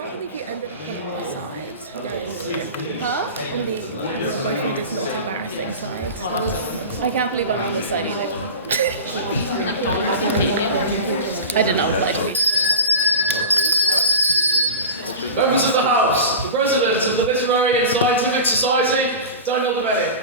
can't believe you ended up on our side. Huh? On the going through this not embarrassing side. I can't believe I'm on this side either. I did not apply to be. Members of the House, the Presidents of the Literary and Scientific Society, Daniel Debate.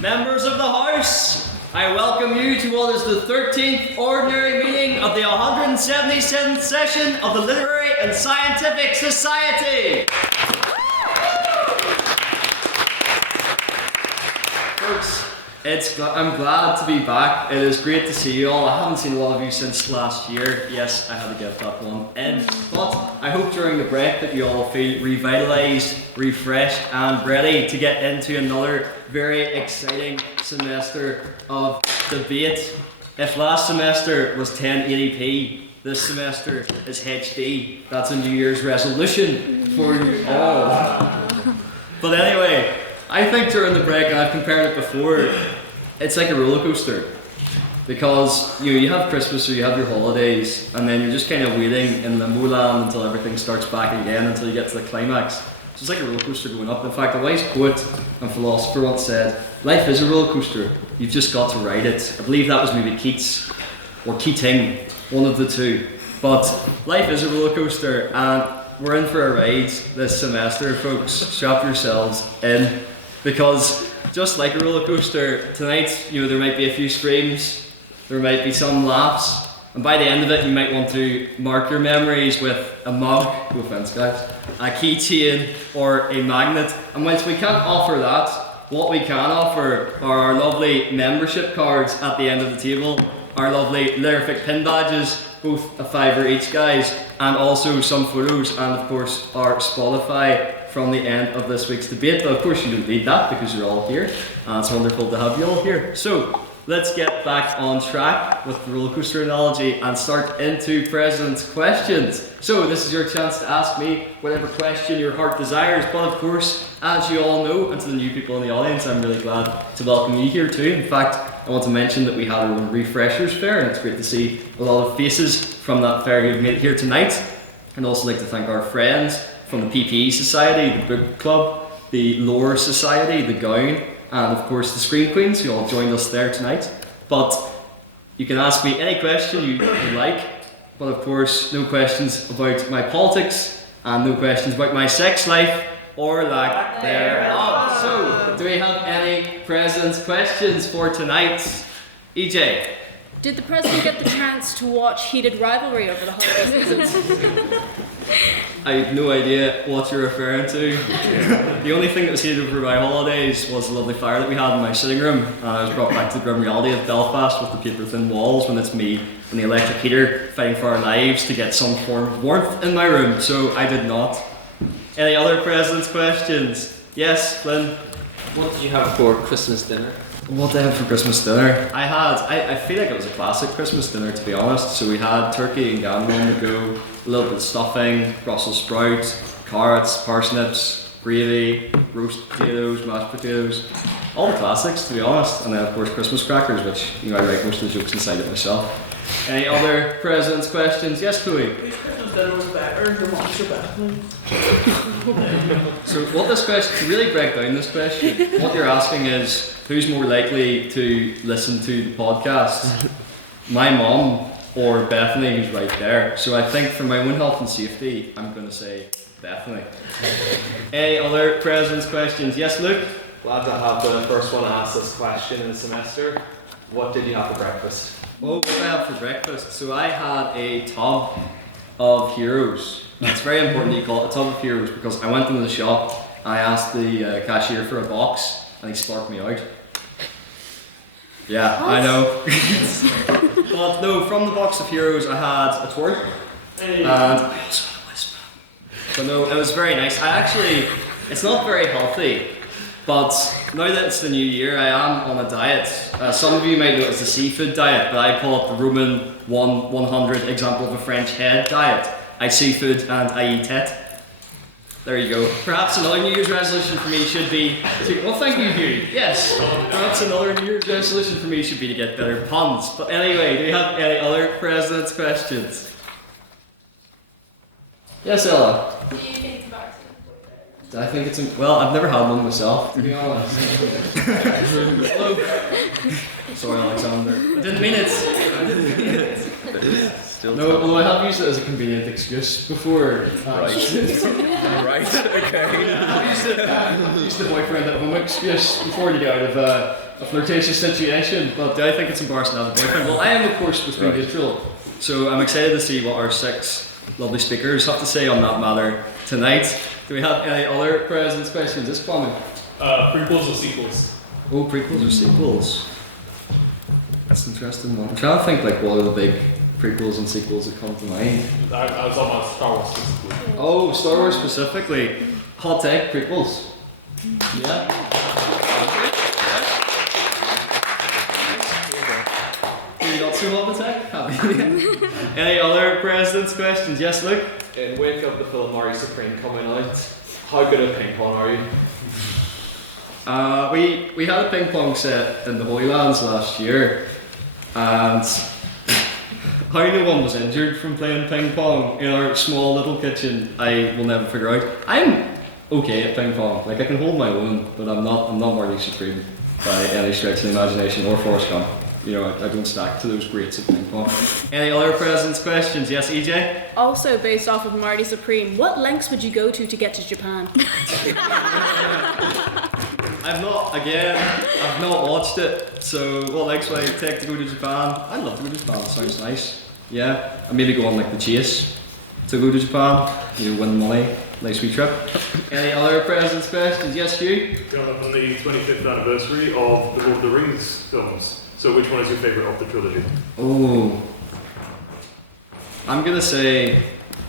Members of the House, I welcome you to what is the 13th Ordinary Meeting of the 177th Session of the Literary and Scientific Society. Folks, I'm glad to be back. It is great to see you all. I haven't seen a lot of you since last year. Yes, I had to get that one in. But I hope during the break that you all feel revitalised, refreshed and ready to get into another very exciting semester of debate. If last semester was 1080p, this semester is HD. That's a New Year's resolution for you all. But anyway, I think during the break, and I've compared it before, it's like a roller coaster. Because you have Christmas or you have your holidays, and then you're just kind of waiting in limbo land until everything starts back again, until you get to the climax. So it's like a roller coaster going up. In fact, a wise poet and philosopher once said, life is a roller coaster, you've just got to ride it. I believe that was maybe Keats, or Keating, one of the two. But life is a roller coaster, and we're in for a ride this semester, folks. Strap yourselves in. Because just like a roller coaster, tonight, there might be a few screams, there might be some laughs, and by the end of it, you might want to mark your memories with a mug, no offense guys, a keychain, or a magnet. And whilst we can't offer that, what we can offer are our lovely membership cards at the end of the table, our lovely Lerific pin badges, both a £5 each, guys, and also some photos, and of course our Spotify from the end of this week's debate. But of course you don't need that because you're all here, and it's wonderful to have you all here. So let's get back on track with the roller coaster analogy and start into President's questions. So this is your chance to ask me whatever question your heart desires, but of course, as you all know, and to the new people in the audience, I'm really glad to welcome you here too. In fact, I want to mention that we had our own refreshers fair, and it's great to see a lot of faces from that fair who've made it here tonight. I'd also like to thank our friends from the PPE Society, the Book Club, the Lore Society, the Gown, and of course the Screen Queens who all joined us there tonight. But you can ask me any question you would like, but of course no questions about my politics and no questions about my sex life or lack thereof. So, do we have any President's questions for tonight? EJ? Did the President get the chance to watch heated rivalry over the holiday season? I have no idea what you're referring to. The only thing that was heated over my holidays was the lovely fire that we had in my sitting room, and I was brought back to the grim reality of Belfast with the paper thin walls when it's me and the electric heater fighting for our lives to get some form of warmth in my room, so I did not. Any other President's questions? Yes, Flynn? What did you have for Christmas dinner? What did I have for Christmas dinner? I feel like it was a classic Christmas dinner, to be honest. So we had turkey and gammon on the go, a little bit of stuffing, Brussels sprouts, carrots, parsnips, gravy, roast potatoes, mashed potatoes, all the classics, to be honest. And then of course Christmas crackers, which I write most of the jokes inside it myself. Any other President's questions? Yes, Chloe? Which Christmas dinner was better? Your mom's or Bethany's? So what this question, to really break down this question, what you're asking is, who's more likely to listen to the podcast? My mom or Bethany, who's right there. So I think for my own health and safety, I'm going to say Bethany. Any other President's questions? Yes, Luke? Glad to have the first one to ask this question in the semester. What did you have for breakfast? Oh, what did I have for breakfast? So I had a tub of heroes. It's very important that you call it a tub of heroes because I went into the shop, I asked the cashier for a box, and he sparked me out. Yeah, what? I know. But no, from the box of heroes I had a twerk, and I also had a wisp. But no, it was very nice. It's not very healthy, but now that it's the new year, I am on a diet. Some of you might know it's the seafood diet, but I call it the Roman 100 example of a French head diet. I seafood and I eat it. There you go. Perhaps another New Year's resolution for me should be to, well, thank you, Hugh. Yes. Perhaps another New Year's resolution for me should be to get better puns. But anyway, do you have any other President's questions? Yes, Ella. Do you think it's embarrassing? I think it's well, I've never had one myself, to be honest. Hello. Sorry, Alexander. I didn't mean it. No, although I have used it as a convenient excuse before. Right, okay. I've used the boyfriend at home excuse before to get out of a flirtatious situation. But do I think it's embarrassing to have a boyfriend? Well, I am, of course, supposed to be neutral. So I'm excited to see what our 6 lovely speakers have to say on that matter tonight. Do we have any other President's questions? This comment. Prequels or sequels? Oh, prequels or sequels? That's an interesting one. I'm trying to think like what are the big prequels and sequels that come to mind. I was on my Star Wars specifically. Oh, Star Wars specifically. Hot take, prequels. Yeah. You got too hot a take? Any other President's questions? Yes, Luke? In wake of the Philmari Supreme coming out, how good at ping pong are you? We had a ping pong set in the Holy Lands last year, and how no one was injured from playing ping pong in our small little kitchen, I will never figure out. I'm okay at ping pong, like I can hold my own, but I'm not Marty Supreme by any stretch of the imagination, or Forrest Gump. You know, I don't stack to those greats at ping pong. Any other President's questions? Yes, EJ? Also based off of Marty Supreme, what lengths would you go to get to Japan? I've not watched it, so what lengths would I take to go to Japan? I'd love to go to Japan, it sounds nice. Yeah, and maybe go on like the chase to go to Japan, you know, win money, nice wee trip. Any other President's questions? Yes, Hugh? Coming up on the 25th anniversary of the Lord of the Rings films. So which one is your favourite of the trilogy? Oh, I'm gonna say,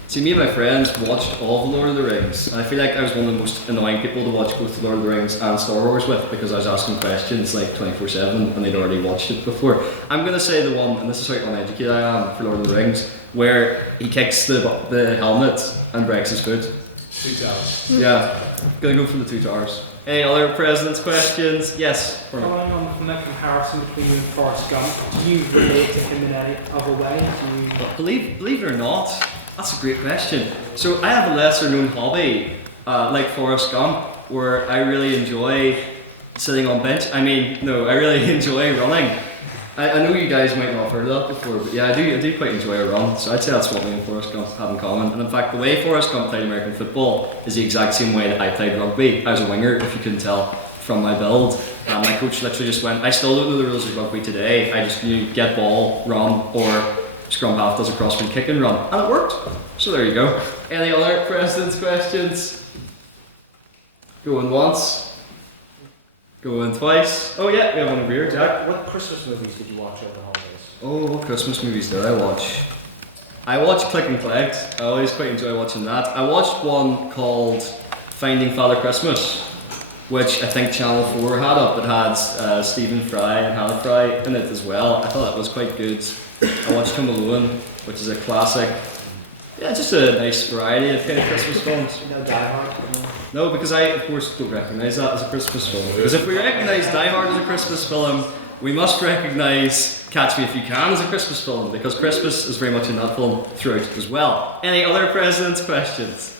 see, me and my friends watched all of the Lord of the Rings, and I feel like I was one of the most annoying people to watch both the Lord of the Rings and Star Wars with, because I was asking questions like 24/7 and they'd already watched it before. I'm gonna say the one, and this is how uneducated I am for Lord of the Rings, where he kicks the helmet and breaks his foot. 2 towers. Yeah, gonna go for the 2 towers. Any other President's questions? Yes. Following on from that comparison between you and Forrest Gump, do you relate to him in any other way? Believe it or not, that's a great question. So I have a lesser known hobby, like Forrest Gump, where I really enjoy sitting on bench. I really enjoy running. I know you guys might not have heard of that before, but yeah, I do quite enjoy a run. So I'd say that's what me and Forrest Gump have in common. And in fact, the way Forrest Gump played American football is the exact same way that I played rugby. I was a winger, if you couldn't tell from my build. And my coach literally just went, I still don't know the rules of rugby today. I just knew get ball, run, or scrum half does a crossfield kick and run. And it worked. So there you go. Any other President's questions? Going once. Going twice. Oh yeah, we have one over here, Jack. What Christmas movies did you watch over the holidays? Oh, what Christmas movies did I watch? I watched Click and Collect. I always quite enjoy watching that. I watched one called Finding Father Christmas, which I think Channel 4 had up. It had Stephen Fry and Hannah Fry in it as well. I thought it was quite good. I watched Home Alone, which is a classic. Yeah, just a nice variety of kind of Christmas films. No Die Hard? No, because I, of course, don't recognise that as a Christmas film. Because if we recognise Die Hard as a Christmas film, we must recognise Catch Me If You Can as a Christmas film, because Christmas is very much in that film throughout as well. Any other President's questions?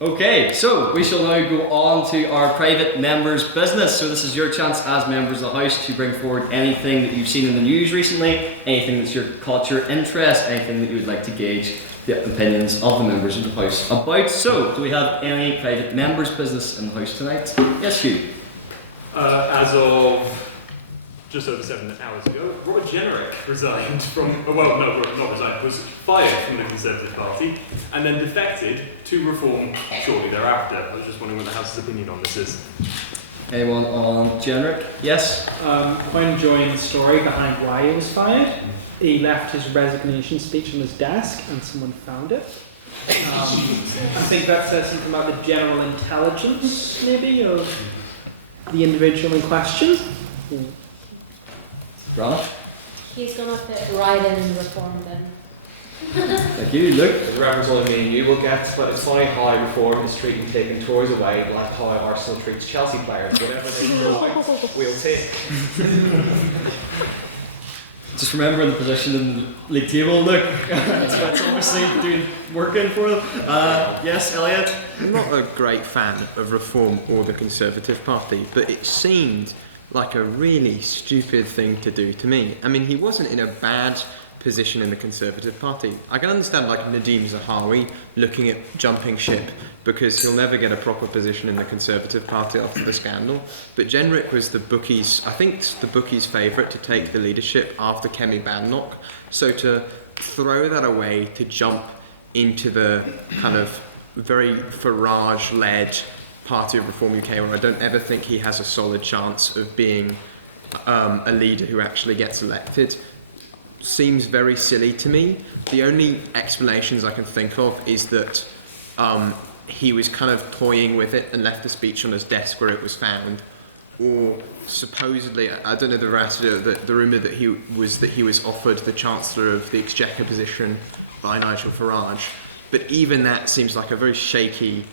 Okay, so we shall now go on to our private members' business. So this is your chance as members of the House to bring forward anything that you've seen in the news recently, anything that's caught your interest, anything that you would like to gauge the opinions of the members of the House about. So, do we have any private members' business in the House tonight? Yes, Hugh. As of just over 7 hours ago, Roy Jenrick resigned from, not resigned, was fired from the Conservative Party and then defected to Reform shortly thereafter. I was just wondering what the House's opinion on this is. Anyone on Jenrick? Yes? When enjoying the story behind why he was fired, he left his resignation speech on his desk and someone found it. I think that says something about the general intelligence, maybe, of the individual in question. Rana? He's gonna fit right in Reform then. Thank you, Luke. The reference only me and you will get, but it's funny how Reform is treating taking toys away like how Arsenal treats Chelsea players. Whatever they throw away, we'll take. Just remember the position in the league table, Luke. That's obviously working for them. Yes, Elliot? I'm not a great fan of Reform or the Conservative Party, but it seemed like a really stupid thing to do to me. I mean, he wasn't in a bad position in the Conservative Party. I can understand like Nadeem Zahawi looking at jumping ship because he'll never get a proper position in the Conservative Party after the scandal. But Jenrick was the bookies' favourite to take the leadership after Kemi Badenoch. So to throw that away to jump into the kind of very Farage-led Party of Reform UK, where I don't ever think he has a solid chance of being a leader who actually gets elected, seems very silly to me. The only explanations I can think of is that he was kind of toying with it and left a speech on his desk where it was found, or supposedly, I don't know the veracity of the rumour that he was offered the Chancellor of the Exchequer position by Nigel Farage, but even that seems like a very shaky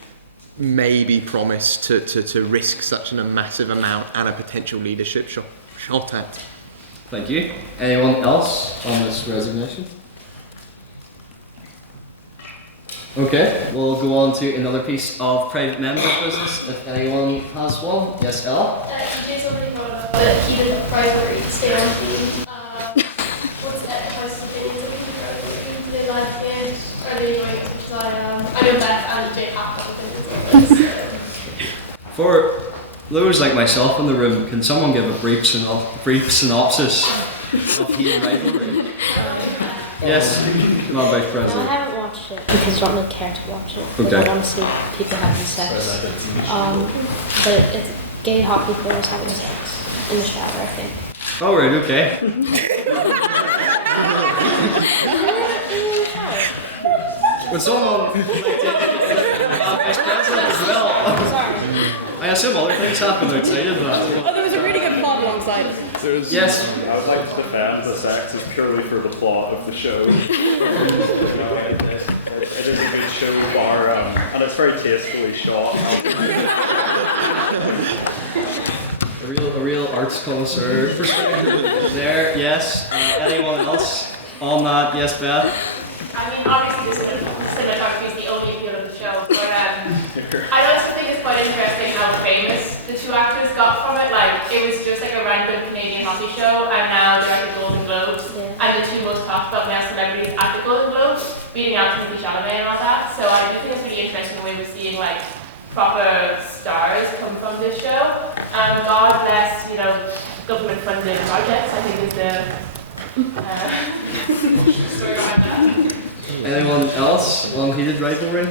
maybe promise to risk such a massive amount and a potential leadership shot at. Thank you. Anyone else on this resignation? Okay, we'll go on to another piece of private member business, if anyone has one. Yes, Ella? You did already brought up that he did a rivalry stay on theme. What's the house's opinions of the rivalry? Do they like it? Are they enjoying it as much as I am? I know Beth and Jay have opinions of this. For those like myself in the room, can someone give a brief synopsis of Heated Rivalry? Yes, not Vice I President. haven't watched it because I don't really care to watch it. Okay. I want to see people having sex. But it's gay hockey players having sex in the shower, I think. Oh, right, okay. When someone Vice President as well. Sorry. I assume other things happen outside of that. Oh, there was a really good plot alongside it. Yes. I would like to defend the sex is purely for the plot of the show. It is a good show, and it's very tastefully shot. A real arts connoisseur perspective there. Yes. Anyone else on that? Yes, Beth. I mean, obviously the cinematography is the only appeal of the show, but I also think it's quite interesting how famous the two actors got from it. Like, it was just like a random Canadian hockey show, and now they're at the Golden Globes, and the two most talked about now celebrities at the Golden Globes, beating out Timothy Chalamet and all that. So I do think it's really interesting the way we're seeing like proper stars come from this show. And God bless, government-funded projects. I think is the story behind that. Anyone else on Heated Rivalry?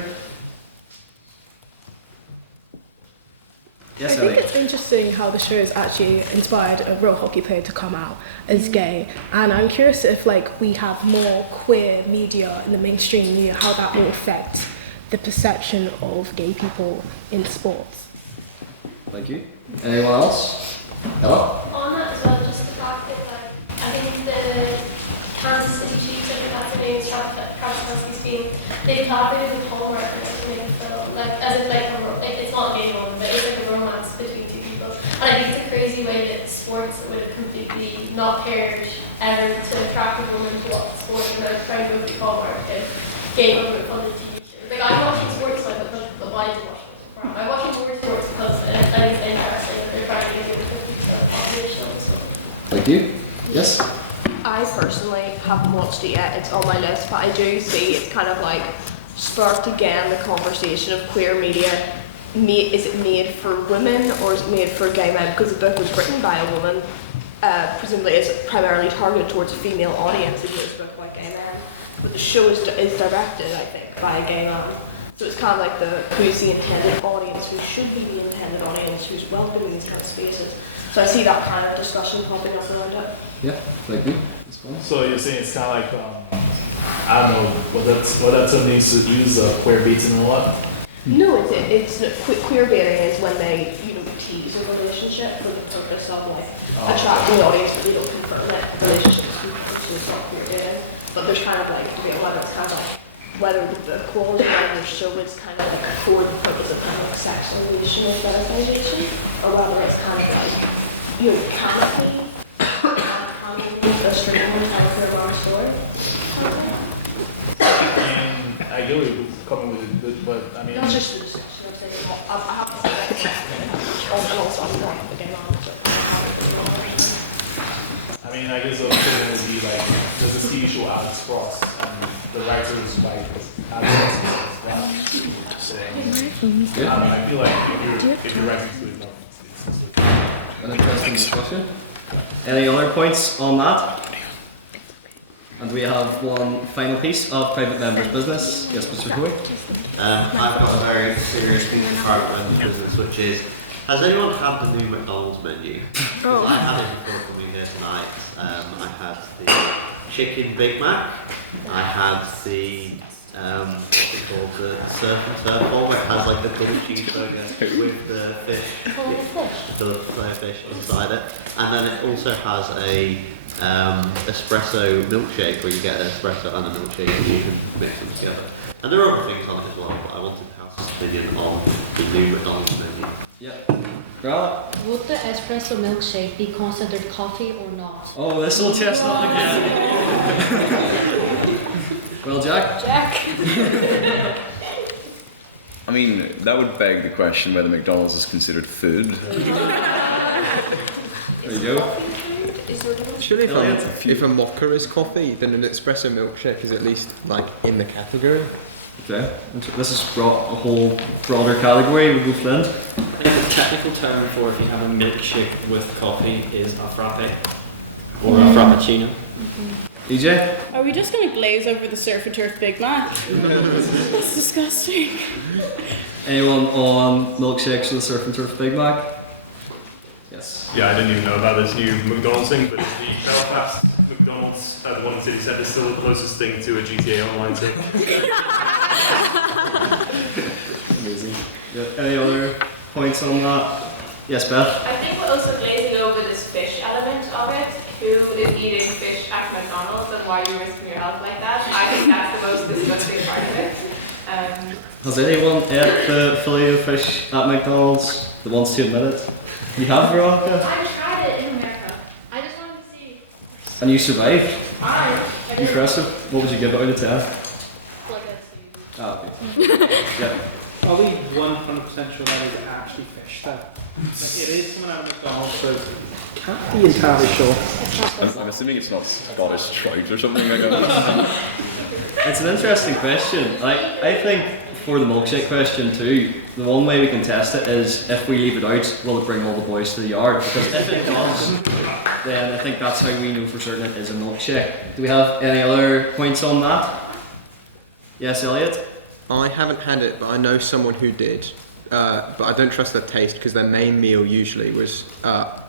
Yes, I think it's interesting how the show has actually inspired a real hockey player to come out as gay, and I'm curious if we have more queer media in the mainstream media, how that will affect the perception of gay people in sports. Thank you. Anyone else? Ella? On that as well, just the fact that I think the Kansas City Chiefs, I think that's the name, Travis being, they collaborated with Hallmark and to make a film, as if it's not a gay one, but it's like a romance between two people. And I think it's a crazy way that sports would have completely not cared ever to attract a woman to watch the sport, and they're trying to go through Hallmark and gay government funded TV shows. I'm watching sports but why do you watch it? I'm watching more sports because I think it's interesting that they're trying to get the 50% of the population on the sport. Thank you. Yes? I personally haven't watched it yet, it's on my list, but I do see it's kind of sparked again the conversation of queer media. Is it made for women or is it made for gay men? Because the book was written by a woman, presumably it's primarily targeted towards a female audience, it was a book by gay men. But the show is directed, I think, by a gay man. So it's kind of who's the intended audience, who should be the intended audience, who's welcome in these kind of spaces. So I see that kind of discussion popping up around it. Yeah, thank you. So you're saying it's kind of I don't know, what that something to use queer beats and all that? No, it's queer baiting is when they tease a relationship for the purpose of attracting the audience, but they don't confirm it. Relationships, so it's not queer baiting. but there's kind of like a debate whether it's kind of like whether the quality of your show is kind of like for the purpose of kind of like sexualization or fetishization, or whether it's kind of like, you know, can it be a straight woman telling her wrong story? Ideally, coming with it, but I mean. That's just the discussion I'm saying. I have to say that, and also I'm not the game on, so I mean, I guess the thing would be like, there's this TV show Alex Cross, and the writers like Alex Cross. So, I feel like if you're writing to it enough, it's An interesting discussion. Any other points on that? And we have one final piece of private members' business. Yes, Mr. Coyle. I've got a very serious piece of private members' business, which is, has anyone had the new McDonald's menu? Oh. I had it before coming here tonight. I had the chicken Big Mac. I had the what's it called, the surf and turf bowl, where it has like the double cheeseburger with the fish, the filet fish inside it, and then it also has a espresso milkshake where you get an espresso and a milkshake and you can mix them together. And there are other things on it as well, but I wanted to have some opinion on the new McDonald's menu. Yeah. Right. Would the espresso milkshake be considered coffee or not? Oh, this will test up again. Well, Jack? I mean, that would beg the question whether McDonald's is considered food. There you go. Surely if a mocha is coffee, then an espresso milkshake is at least like in the category. Okay. This has brought a whole broader category. We'll go Flint. I think the technical term for if you have a milkshake with coffee is a frappe or a frappuccino. EJ? Are we just going to glaze over the surf and turf Big Mac? That's disgusting. Anyone on milkshakes with the surf and turf Big Mac? Yes. Yeah, I didn't even know about this new McDonald's thing, but the Belfast McDonald's at the one city centre is still the closest thing to a GTA Online thing. Amazing. Yeah. Any other points on that? Yes, Beth? I think we're also glazing over this fish element of it. Who is eating fish at McDonald's and why are you risking your health like that? I think that's the most disgusting part of it. Has anyone ate the fillet of fish at McDonald's? The ones to admit it? You have, Veronica? I tried it in America. I just wanted to see. And you survived? I did. Impressive. What would you give it out of 10? Like a 2. Ah, okay. Yeah. Are we 100% sure that is actually fish though? Like it is coming out of McDonald's, so can't be entirely sure. I'm assuming it's not Scottish trout or something like that. It's an interesting question. I think for the milkshake question too, the one way we can test it is if we leave it out, will it bring all the boys to the yard? Because if it does, then I think that's how we know for certain it is a milkshake. Do we have any other points on that? Yes, Elliot? I haven't had it, but I know someone who did. But I don't trust their taste because their main meal usually was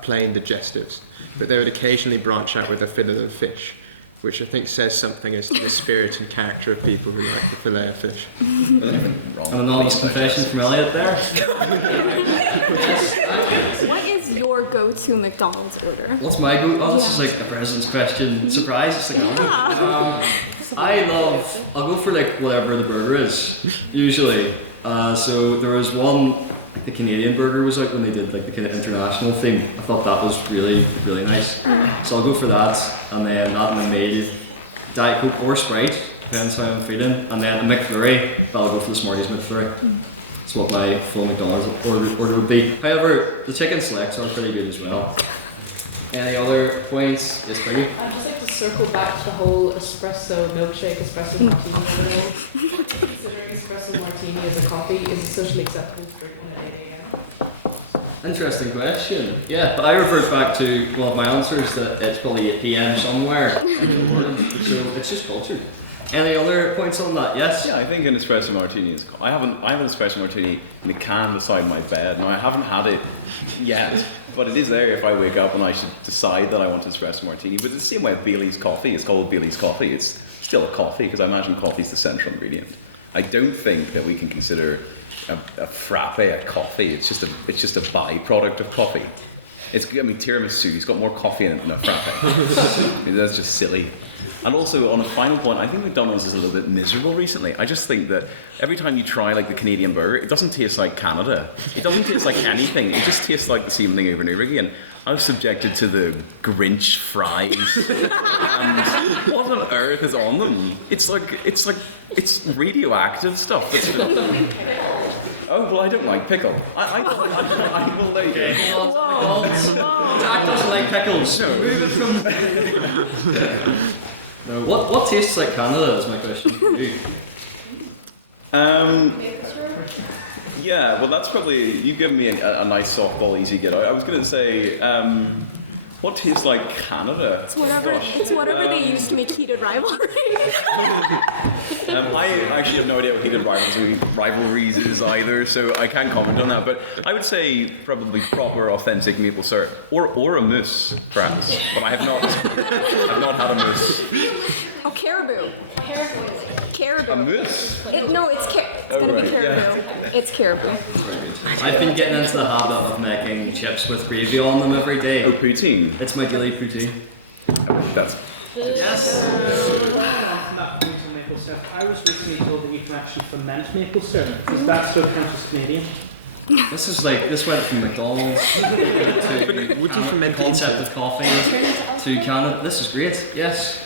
plain digestives. But they would occasionally branch out with a fillet of fish, which I think says something as to the spirit and character of people who like the fillet of fish. An anonymous confession from Elliot there. What is your go-to McDonald's order? What's my go? Oh, this is like a president's question. Surprise! It's like I'll go for like whatever the burger is, usually. So there was one, the Canadian burger was out when they did like the kind of international theme. I thought that was really, really nice. So I'll go for that, and then that and made Diet Coke or Sprite, depends how I'm feeling, and then a McFlurry, but I'll go for the Smarties McFlurry. That's what my full McDonald's order would be. However, the chicken selects are pretty good as well. Any other points? Yes, Peggy? I'd just like to circle back to the whole espresso milkshake, espresso martini rule. Considering espresso martini as a coffee is a socially acceptable drink at 8 a.m. Interesting question. Yeah, but I revert back to one of my answers that it's probably 8 p.m. somewhere in the morning, so it's just culture. Any other points on that? Yes? Yeah, I think an espresso martini is... I have an espresso martini in a can beside my bed. Now, I haven't had it yet, but it is there if I wake up and I should decide that I want an espresso martini. But it's the same way with Bailey's coffee. It's called Bailey's coffee. It's still a coffee, because I imagine coffee is the central ingredient. I don't think that we can consider a frappe a coffee. It's just a byproduct of coffee. tiramisu. He's got more coffee in it than a frappe. That's just silly. And also, on a final point, I think McDonald's is a little bit miserable recently. I just think that every time you try like the Canadian burger, it doesn't taste like Canada. It doesn't taste like anything. It just tastes like the same thing over and over again. I was subjected to the Grinch fries. And what on earth is on them? It's radioactive stuff. Oh, well, I don't like pickle. I will let you go. Jack doesn't like pickles. Move it from... No, what tastes like Canada is my question for you. Yeah, well, that's probably... You've given me a nice softball, easy get. I was going to say... what tastes like Canada? It's whatever they use to make heated rivalry. I actually have no idea what heated rivalries is either, so I can't comment on that. But I would say probably proper, authentic maple syrup, or a mousse, perhaps. But I've not had a mousse. Oh, caribou. Caribou. A mousse? It's going to be caribou. Yeah. It's caribou. I've been getting into the habit of making chips with gravy on them every day. Oh, poutine? It's my daily poutine. That's... Yes! I was recently told that you can actually ferment maple syrup. Does that still count as Canadian? This went from McDonald's to would you ferment the concept of coffee to Canada. This is great, yes.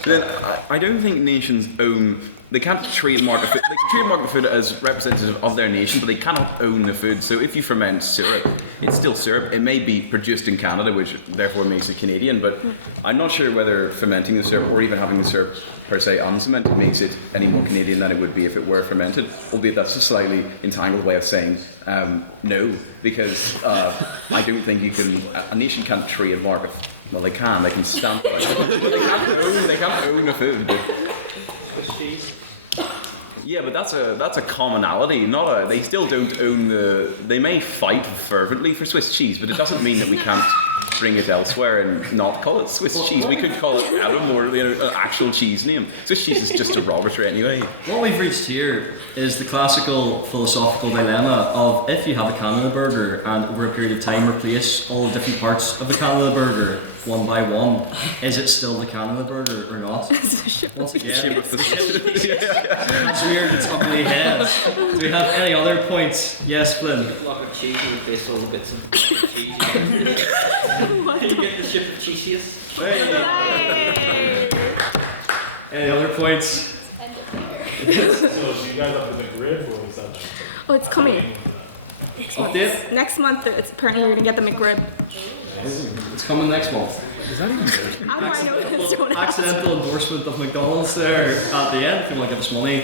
I don't think nations own... They can't trademark a food. They can trademark the food as representative of their nation, but they cannot own the food. So if you ferment syrup, it's still syrup. It may be produced in Canada, which therefore makes it Canadian, but I'm not sure whether fermenting the syrup or even having the syrup per se unfermented makes it any more Canadian than it would be if it were fermented, albeit that's a slightly entangled way of saying no, because I don't think you can... A nation can't trademark it. Well, they can stamp it. But they can't own a food. Yeah, but that's a commonality, not a... They still don't own the... They may fight fervently for Swiss cheese, but it doesn't mean that we can't bring it elsewhere and not call it Swiss cheese. We could call it Adam or an actual cheese name. Swiss cheese is just derogatory anyway. What we've reached here is the classical philosophical dilemma of if you have a Canada burger and over a period of time replace all the different parts of the Canada burger one by one, is it still the Canada burger or not? Once again, that's weird, it's ugly head. Do we have any other points? Yes, Flynn? A block of cheese and replace all the bits of cheese. You get the ship of cheesiest. Hey. Any other points? So do you guys have the McRib or is that? Oh, it's coming. Update? Next month, it's apparently we're going to get the McRib. It's coming next month. Is that even good? How do I know this? Don't ask. Accidental endorsement of McDonald's there at the end. If you want to give us money,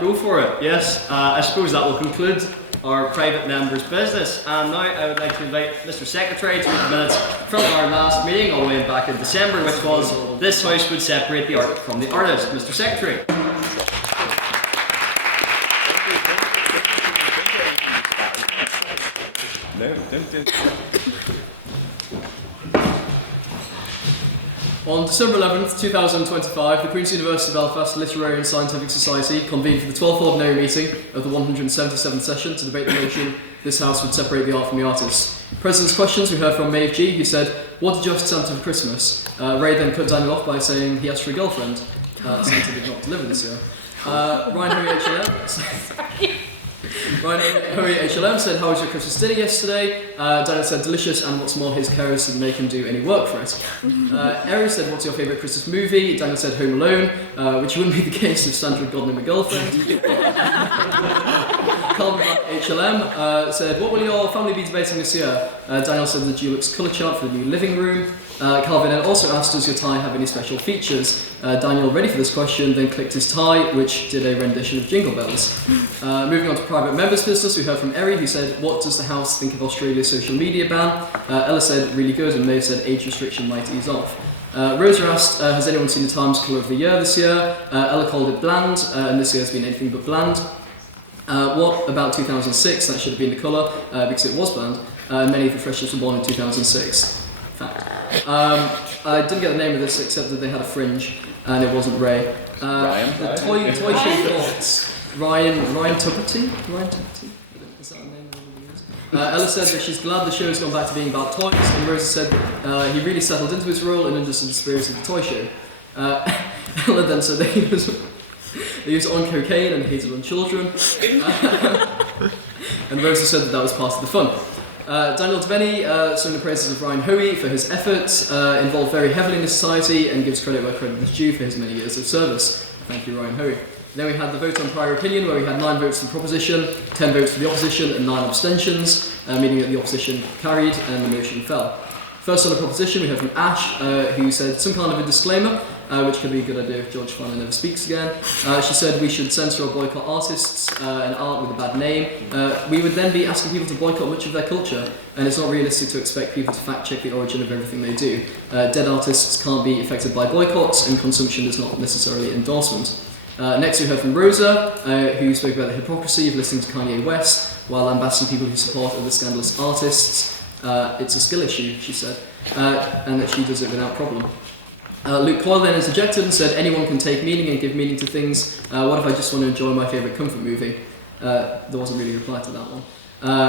go for it. Yes, I suppose that will conclude our private members' business. And now I would like to invite Mr. Secretary to read the minutes from our last meeting all the way back in December, which was this house would separate the art from the artist. Mr. Secretary. No, don't. On December 11th, 2025, the Queen's University Belfast Literary and Scientific Society convened for the 12th ordinary meeting of the 177th session to debate the motion this house would separate the art from the artist. President's questions we heard from Maeve G, who said, "What did you ask Santa for Christmas?" Ray then cut Daniel off by saying he asked for a girlfriend. Santa did not deliver this year. Ryan Henry HLM said, "How was your Christmas dinner yesterday?" Daniel said, "Delicious, and what's more, his carers didn't make him do any work for it." Ari said, "What's your favourite Christmas movie?" Daniel said, "Home Alone," which wouldn't be the case if Santa had gotten him a girlfriend. Calvin HLM said, "What will your family be debating this year?" Daniel said, "The Dulux colour chart for the new living room." Calvin then also asked, "Does your tie have any special features?" Daniel, ready for this question, then clicked his tie, which did a rendition of Jingle Bells. Moving on to private members' business, we heard from Eri, who said, "What does the House think of Australia's social media ban?" Ella said, "Really good," and Maeve said, "Age restriction might ease off." Rosa asked, "Has anyone seen the Times colour of the year this year?" Ella called it bland, and this year has been anything but bland. What about 2006? That should have been the colour, because it was bland. Many of the freshers were born in 2006. Fact. I didn't get the name of this except that they had a fringe and it wasn't Ray. The toy shaped box. Ryan Tuberty? Is that a name? Ella said that she's glad the show's gone back to being about toys, and Rosa said that he really settled into his role and understood the spirit of the toy show. Ella then said that he was on cocaine and hated on children. And Rosa said that was part of the fun. Daniel Devaney sung the praises of Ryan Hoey for his efforts, involved very heavily in the society, and gives credit where credit is due for his many years of service. Thank you, Ryan Hoey. Then we had the vote on prior opinion, where we had 9 votes for the proposition, 10 votes for the opposition, and 9 abstentions, meaning that the opposition carried and the motion fell. First on the proposition, we heard from Ash, who said some kind of a disclaimer, which could be a good idea if George finally never speaks again. She said we should censor or boycott artists and art with a bad name. We would then be asking people to boycott much of their culture, and it's not realistic to expect people to fact check the origin of everything they do. Dead artists can't be affected by boycotts, and consumption is not necessarily endorsement. Next we heard from Rosa, who spoke about the hypocrisy of listening to Kanye West while lambasting people who support other scandalous artists. It's a skill issue, she said, and that she does it without problem. Luke Coyle then interjected and said, anyone can take meaning and give meaning to things. What if I just want to enjoy my favourite comfort movie? There wasn't really a reply to that one.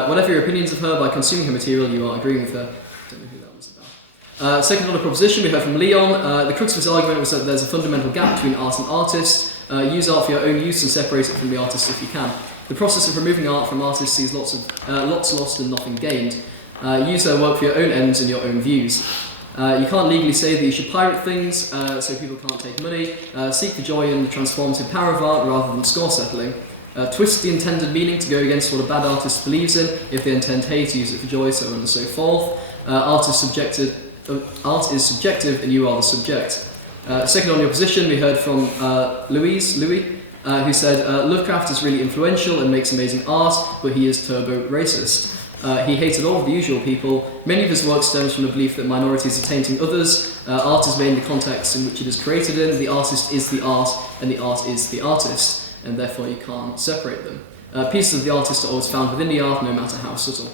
Whatever your opinions of her, by consuming her material, you are agreeing with her. I don't know who that was about. Second on the proposition, we heard from Leon. The crux of his argument was that there's a fundamental gap between art and artist. Use art for your own use and separate it from the artist if you can. The process of removing art from artists sees lots lost and nothing gained. Use their work for your own ends and your own views. You can't legally say that you should pirate things so people can't take money. Seek the joy in the transformative power of art rather than score settling. Twist the intended meaning to go against what a bad artist believes in if they intend hate, use it for joy, so on and so forth. Art is subjective and you are the subject. Second on the opposition, we heard from Louis, who said, Lovecraft is really influential and makes amazing art, but he is turbo racist. He hated all of the usual people. Many of his work stems from the belief that minorities are tainting others. Art is made in the context in which it is created in. The artist is the art, and the art is the artist, and therefore you can't separate them. Pieces of the artist are always found within the art, no matter how subtle.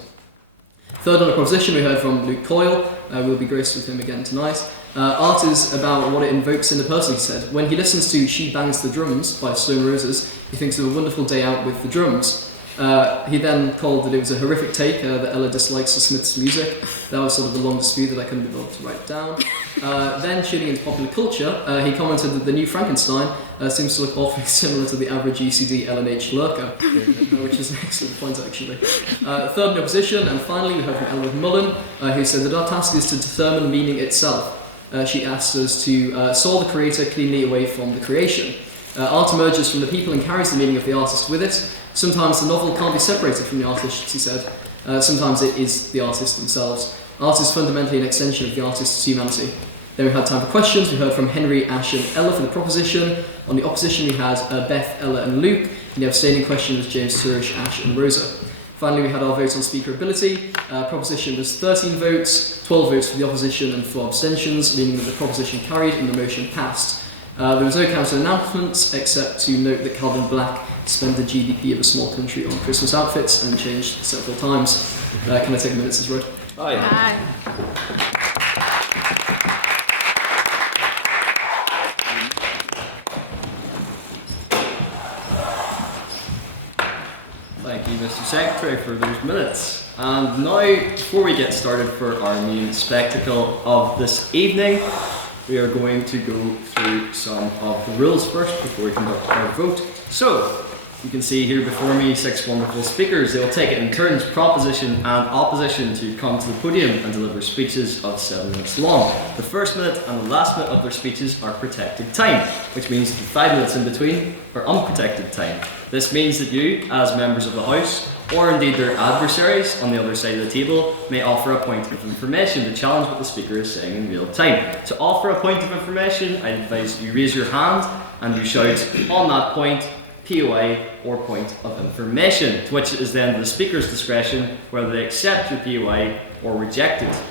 Third on the proposition, we heard from Luke Coyle. We'll be graced with him again tonight. Art is about what it invokes in the person, he said. When he listens to She Bangs the Drums by Stone Roses, he thinks of a wonderful day out with the drums. He then called that it was a horrific take, that Ella dislikes the Smiths' music. That was sort of a long dispute that I couldn't be bothered to write down. Then, tuning into popular culture, he commented that the new Frankenstein seems to look awfully similar to the average ECD LNH lurker, which is an excellent point, actually. Third in the opposition, and finally, we heard from Ella Mullen, who said that our task is to determine meaning itself. She asked us to saw the creator cleanly away from the creation. Art emerges from the people and carries the meaning of the artist with it. Sometimes the novel can't be separated from the artist, she said. Sometimes it is the artist themselves. Art is fundamentally an extension of the artist's humanity. Then we had time for questions. We heard from Henry, Ash and Ella for the proposition. On the opposition we had Beth, Ella and Luke. And the abstaining question was James, Turish, Ash and Rosa. Finally we had our vote on speaker ability. Proposition was 13 votes, 12 votes for the opposition and 4 abstentions, meaning that the proposition carried and the motion passed. There was no counter announcements except to note that Calvin Black spent the GDP of a small country on Christmas outfits and changed several times. Can I take minutes as read? Aye. Thank you, Mr. Secretary, for those minutes. And now, before we get started for our main spectacle of this evening, we are going to go through some of the rules first before we conduct our vote. So, you can see here before me 6 wonderful speakers. They will take it in turns, proposition and opposition, to come to the podium and deliver speeches of 7 minutes long. The first minute and the last minute of their speeches are protected time, which means that the 5 minutes in between are unprotected time. This means that you, as members of the House, or indeed their adversaries on the other side of the table, may offer a point of information to challenge what the speaker is saying in real time. To offer a point of information, I advise you raise your hand and you shout on that point, POI or point of information, to which it is then the speaker's discretion whether they accept your POI or reject it.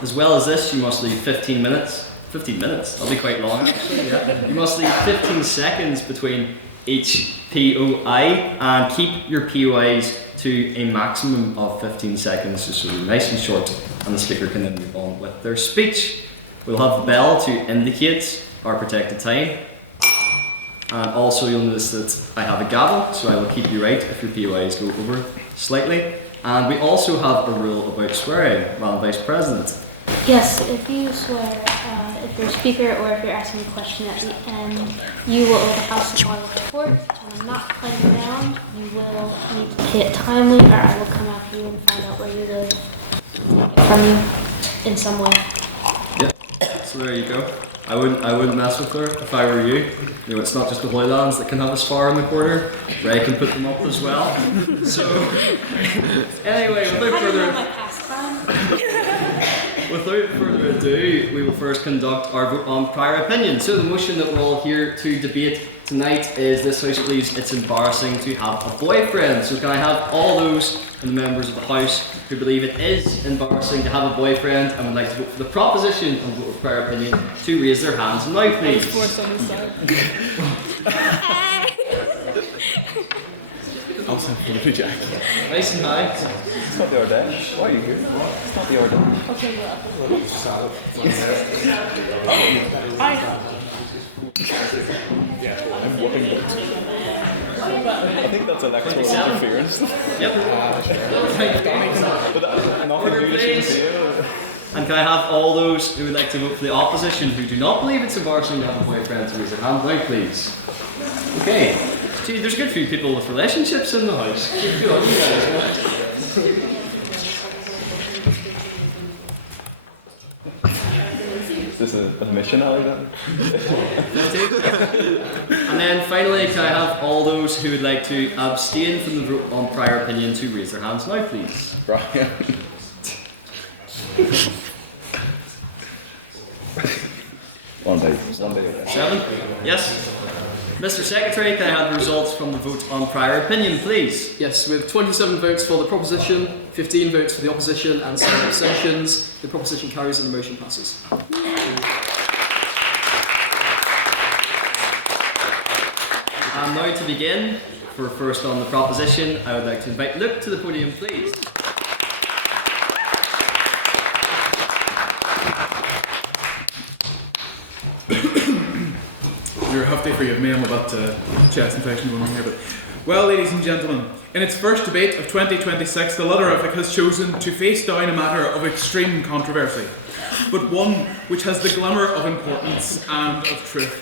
As well as this, you must leave 15 minutes. 15 minutes? That'll be quite long actually, yeah. You must leave 15 seconds between each POI and keep your POIs to a maximum of 15 seconds, just so they're nice and short, and the speaker can then move on with their speech. We'll have the bell to indicate our protected time. And also you'll notice that I have a gavel, so I will keep you right if your POIs go over slightly. And we also have a rule about swearing, Madam Vice President. Yes, if you swear, if you're a speaker or if you're asking a question at the end, you will owe the House a bottle of port. And I'm not playing around. You will need to pay it timely, or I will come after you and find out where you live from you in some way. Yep. So there you go. I wouldn't mess with her if I were you. You know, it's not just the Hoylands that can have a spar in the corner. Ray can put them up as well. So anyway, without further ado, we will first conduct our vote on prior opinion. So the motion that we're all here to debate tonight is this House believes it's embarrassing to have a boyfriend. So can I have all those and the members of the House who believe it is embarrassing to have a boyfriend and would like to vote for the proposition and vote with prior opinion to raise their hands now, please? I'll send for the Jack. Nice and high. It's not the Ardèche. Why are you here? It's not the Ardèche. Okay, I'm whooping it. I think that's electoral interference. Yep. But nothing really should be. And can I have all those who would like to vote for the opposition who do not believe it's embarrassing to have a boyfriend to raise their hand now, please? Okay. Gee, there's a good few people with relationships in the House. Good on you guys. Is this a mission, Alexander? And then finally, can I have all those who would like to abstain from the vote on prior opinion to raise their hands now, please? Brian. One day. 7? Yes. Mr. Secretary, can I have the results from the vote on prior opinion, please? Yes, with 27 votes for the proposition, 15 votes for the opposition, and 7 abstentions, the proposition carries and the motion passes. And now to begin, for first on the proposition, I would like to invite Luke to the podium, please. You'll have to forgive me, I'm about to chest infection going on here, but well, ladies and gentlemen, in its first debate of 2026, the Ludderific has chosen to face down a matter of extreme controversy, but one which has the glimmer of importance and of truth.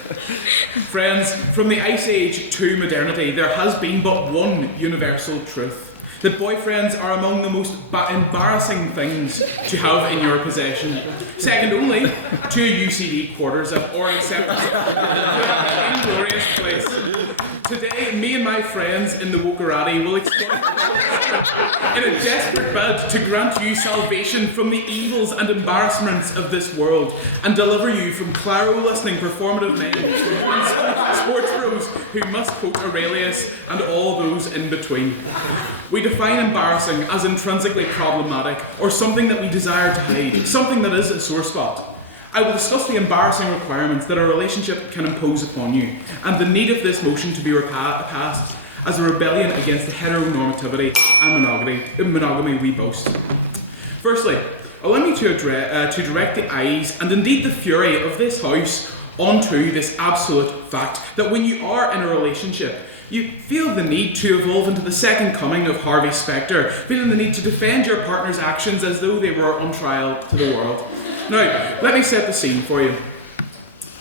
Friends, from the Ice Age to modernity, there has been but one universal truth: that boyfriends are among the most embarrassing things to have in your possession, second only to a UCD quarters or acceptance of an inglorious place. Today, me and my friends in the Wokarati will exploit in a desperate bid to grant you salvation from the evils and embarrassments of this world and deliver you from claro-listening performative men and sports bros who must quote Aurelius and all those in between. We define embarrassing as intrinsically problematic or something that we desire to hide, something that is a sore spot. I will discuss the embarrassing requirements that a relationship can impose upon you, and the need of this motion to be passed as a rebellion against the heteronormativity and monogamy we boast. Firstly, allow me to direct the eyes and indeed the fury of this House onto this absolute fact that when you are in a relationship, you feel the need to evolve into the second coming of Harvey Specter, feeling the need to defend your partner's actions as though they were on trial to the world. Now, let me set the scene for you.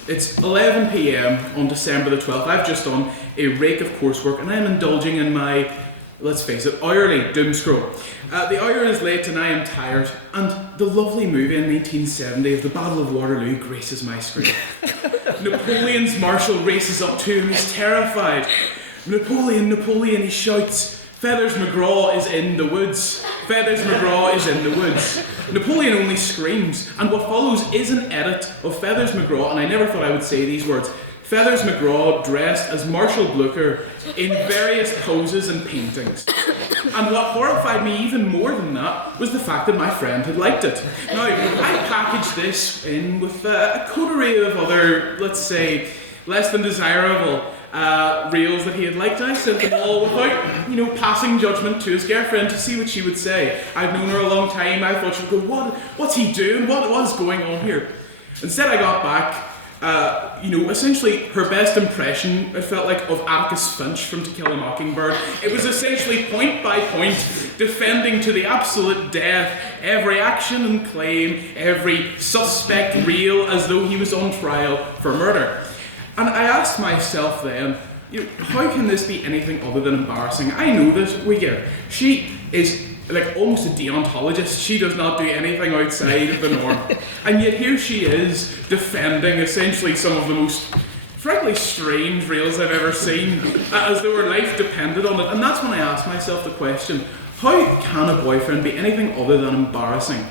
It's 11 p.m. on December the 12th. I've just done a rake of coursework and I'm indulging in my, let's face it, hourly doom scroll. The hour is late and I am tired, and the lovely movie in 1970 of the Battle of Waterloo graces my screen. Napoleon's marshal races up to him, he's terrified. Napoleon, Napoleon, he shouts. Feathers McGraw is in the woods. Feathers McGraw is in the woods. Napoleon only screams, and what follows is an edit of Feathers McGraw, and I never thought I would say these words. Feathers McGraw dressed as Marshal Blucher in various poses and paintings. And what horrified me even more than that was the fact that my friend had liked it. Now, I packaged this in with a coterie of other, let's say, less than desirable reels that he had liked. I sent them all without, passing judgment to his girlfriend to see what she would say. I'd known her a long time. I thought she would go, what's he doing? What was going on here? Instead, I got back Essentially her best impression, it felt like, of Atticus Finch from To Kill a Mockingbird. It was essentially point by point defending to the absolute death every action and claim, every suspect real as though he was on trial for murder. And I asked myself then, how can this be anything other than embarrassing? I know that we get her. She is like almost a deontologist. She does not do anything outside of the norm. And yet here she is defending essentially some of the most frankly strange reels I've ever seen, as though her life depended on it. And that's when I asked myself the question, how can a boyfriend be anything other than embarrassing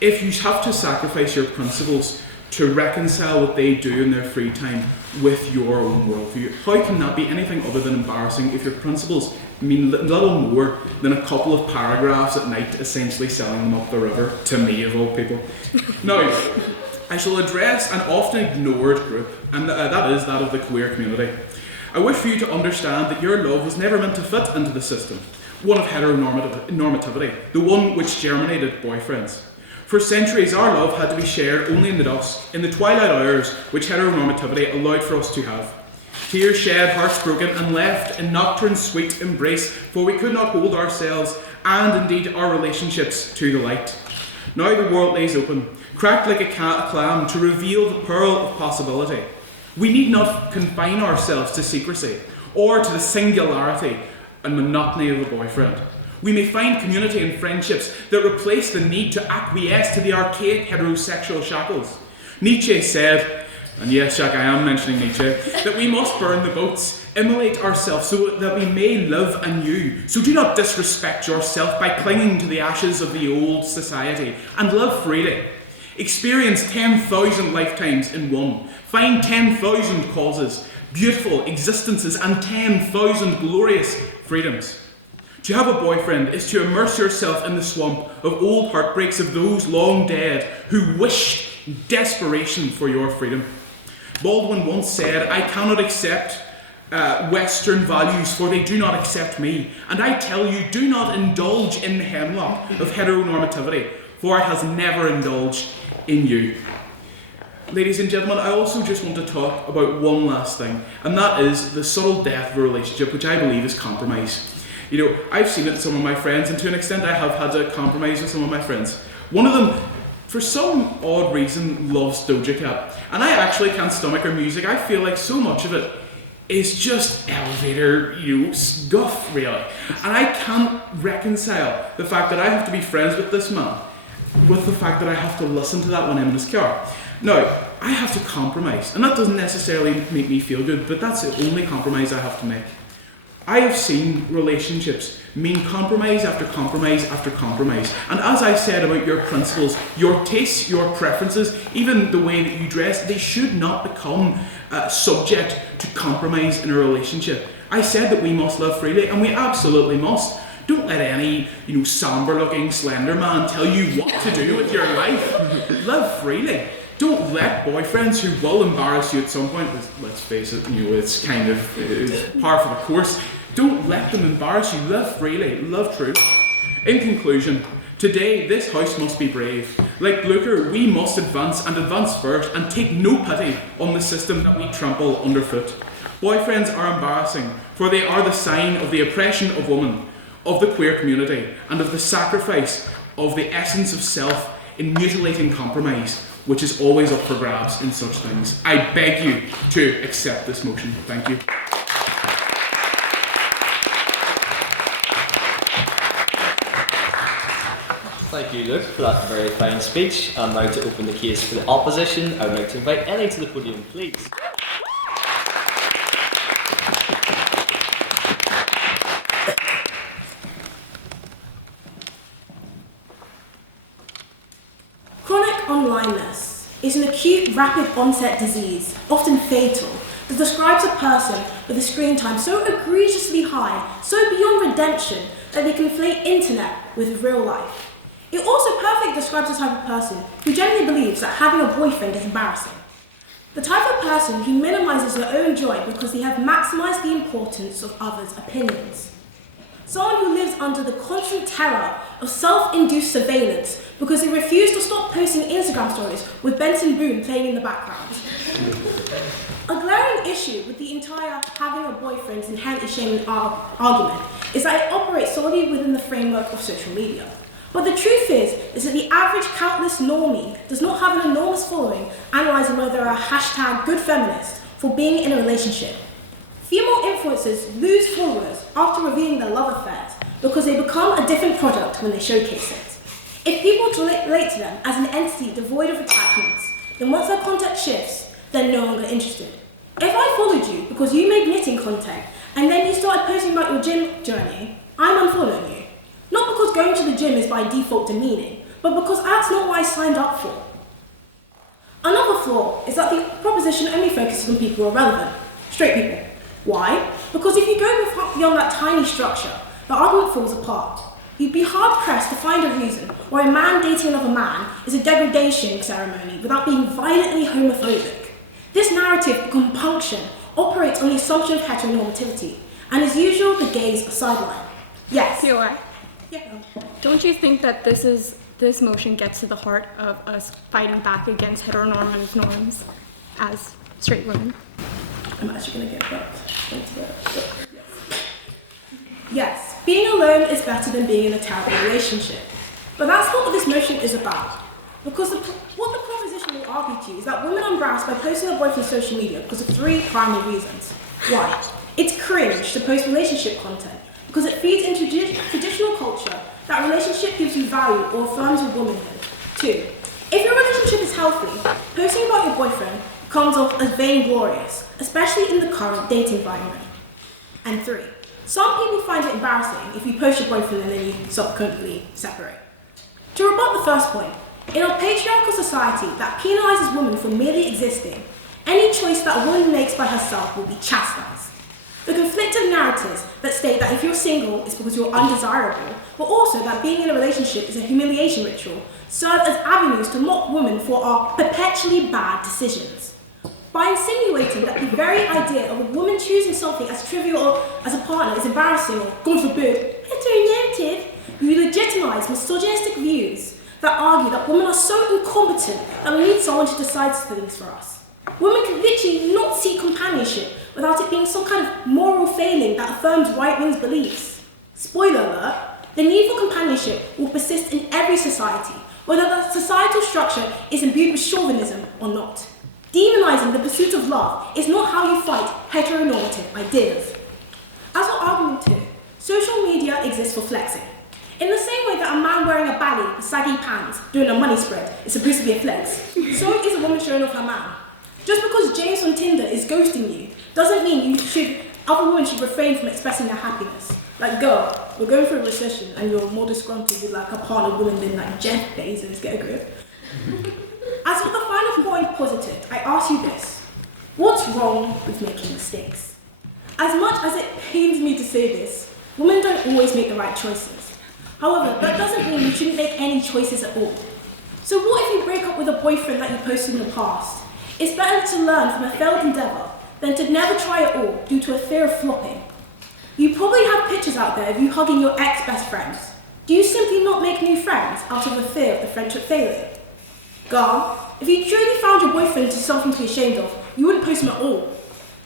if you have to sacrifice your principles to reconcile what they do in their free time with your own worldview? How can that be anything other than embarrassing if your principles mean little more than a couple of paragraphs at night essentially selling them up the river, to me of all people? Now, I shall address an often ignored group, and that is that of the queer community. I wish for you to understand that your love was never meant to fit into the system, one of heteronormativity, the one which germinated boyfriends. For centuries, our love had to be shared only in the dusk, in the twilight hours which heteronormativity allowed for us to have. Tears shed, hearts broken, and left in nocturne sweet embrace, for we could not hold ourselves, and indeed our relationships, to the light. Now the world lays open, cracked like a clam, to reveal the pearl of possibility. We need not confine ourselves to secrecy, or to the singularity and monotony of a boyfriend. We may find community and friendships that replace the need to acquiesce to the archaic heterosexual shackles. Nietzsche said, and yes, Jack, I am mentioning Nietzsche, that we must burn the boats, immolate ourselves so that we may live anew. So do not disrespect yourself by clinging to the ashes of the old society, and live freely. Experience 10,000 lifetimes in one. Find 10,000 causes, beautiful existences, and 10,000 glorious freedoms. To have a boyfriend is to immerse yourself in the swamp of old heartbreaks of those long dead who wished desperation for your freedom. Baldwin once said, I cannot accept Western values, for they do not accept me. And I tell you, do not indulge in the hemlock of heteronormativity, for it has never indulged in you. Ladies and gentlemen, I also just want to talk about one last thing, and that is the subtle death of a relationship, which I believe is compromise. I've seen it in some of my friends, and to an extent I have had to compromise with some of my friends. One of them, for some odd reason, loves Doja Cat. And I actually can't stomach her music. I feel like so much of it is just elevator, guff, really. And I can't reconcile the fact that I have to be friends with this man with the fact that I have to listen to that when I'm in his car. Now, I have to compromise. And that doesn't necessarily make me feel good, but that's the only compromise I have to make. I have seen relationships mean compromise after compromise after compromise. And as I said about your principles, your tastes, your preferences, even the way that you dress, they should not become subject to compromise in a relationship. I said that we must love freely, and we absolutely must. Don't let any, somber-looking slender man tell you what to do with your life. Love freely. Don't let boyfriends who will embarrass you at some point, let's face it, it's kind of it's par for the course. Don't let them embarrass you. Live freely. Love truth. In conclusion, today this house must be brave. Like Blucher, we must advance and advance first and take no pity on the system that we trample underfoot. Boyfriends are embarrassing, for they are the sign of the oppression of women, of the queer community, and of the sacrifice of the essence of self in mutilating compromise, which is always up for grabs in such things. I beg you to accept this motion. Thank you. Thank you, Luke, for that very fine speech. And now to open the case for the opposition, I would like to invite Ellie to the podium, please. Chronic onlineness is an acute, rapid onset disease, often fatal, that describes a person with a screen time so egregiously high, so beyond redemption, that they conflate internet with real life. It also perfectly describes the type of person who generally believes that having a boyfriend is embarrassing. The type of person who minimises their own joy because they have maximised the importance of others' opinions. Someone who lives under the constant terror of self-induced surveillance because they refuse to stop posting Instagram stories with Benson Boone playing in the background. A glaring issue with the entire having a boyfriend is inherently shaming argument is that it operates solely within the framework of social media. But the truth is that the average countless normie does not have an enormous following analysing whether they're a hashtag good feminist for being in a relationship. Female influencers lose followers after revealing their love affairs because they become a different product when they showcase it. If people relate to them as an entity devoid of attachments, then once their contact shifts, they're no longer interested. If I followed you because you made knitting content and then you started posting about your gym journey, I'm unfollowing you. Not because going to the gym is by default demeaning, but because that's not what I signed up for. Another flaw is that the proposition only focuses on people who are relevant, straight people. Why? Because if you go beyond that tiny structure, the argument falls apart. You'd be hard-pressed to find a reason why a man dating another man is a degradation ceremony without being violently homophobic. This narrative of compunction operates on the assumption of heteronormativity, and as usual, the gays are sidelined. Yes? Yeah. Don't you think that this motion gets to the heart of us fighting back against heteronormative norms as straight women? I'm actually going to get back into that. Yes, being alone is better than being in a terrible relationship. But that's not what this motion is about. Because what the proposition will argue to you is that women are embarrassed by posting their boyfriend on social media because of three primary reasons. One, it's cringe to post relationship content because it feeds into traditional culture that relationship gives you value or affirms your womanhood. Two, if your relationship is healthy, posting about your boyfriend comes off as vainglorious, especially in the current dating environment. And three, some people find it embarrassing if you post your boyfriend and then you subsequently separate. To rebut the first point, in a patriarchal society that penalises women for merely existing, any choice that a woman makes by herself will be chastised. The conflicting narratives that state that if you're single, it's because you're undesirable, but also that being in a relationship is a humiliation ritual, serve as avenues to mock women for our perpetually bad decisions. By insinuating that the very idea of a woman choosing something as trivial as a partner is embarrassing or, God forbid, heteronormative, you legitimise misogynistic views that argue that women are so incompetent that we need someone to decide things for us. Women can literally not seek companionship without it being some kind of moral failing that affirms right-wing beliefs. Spoiler alert, the need for companionship will persist in every society, whether the societal structure is imbued with chauvinism or not. Demonising the pursuit of love is not how you fight heteronormative ideas. As for argument 2, social media exists for flexing. In the same way that a man wearing a ballet with saggy pants doing a money spread is supposed to be a flex, so is a woman showing off her man. Just because James on Tinder is ghosting you doesn't mean other women should refrain from expressing their happiness. Like, girl, we're going through a recession and you're more disgruntled with like a partner woman than like Jeff Bezos, get a grip. As for the final point posited, I ask you this. What's wrong with making mistakes? As much as it pains me to say this, women don't always make the right choices. However, that doesn't mean you shouldn't make any choices at all. So what if you break up with a boyfriend that you posted in the past? It's better to learn from a failed endeavour than to never try at all due to a fear of flopping. You probably have pictures out there of you hugging your ex-best friends. Do you simply not make new friends out of the fear of the friendship failing? Girl, if you truly found your boyfriend to something to be ashamed of, you wouldn't post him at all.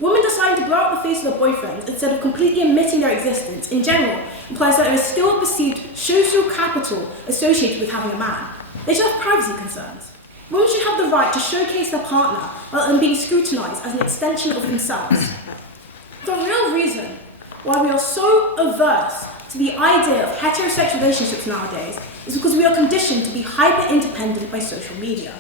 Women deciding to blow out the face of their boyfriends instead of completely omitting their existence in general implies that there is still a perceived social capital associated with having a man. They should have privacy concerns. Women should have the right to showcase their partner rather than being scrutinised as an extension of themselves. The real reason why we are so averse to the idea of heterosexual relationships nowadays is because we are conditioned to be hyper-independent by social media.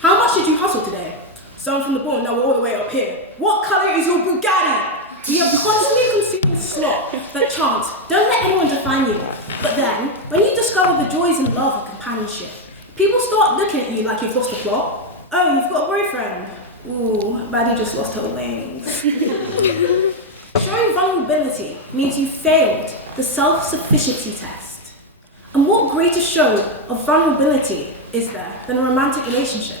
How much did you hustle today? Someone from the bottom, now we're all the way up here. What colour is your Bugatti? We are constantly consuming slop that chants, don't let anyone define you. But then, when you discover the joys and love of companionship, people start looking at you like you've lost the plot. Oh, you've got a boyfriend. Ooh, Maddie just lost her wings. Showing vulnerability means you failed the self-sufficiency test. And what greater show of vulnerability is there than a romantic relationship?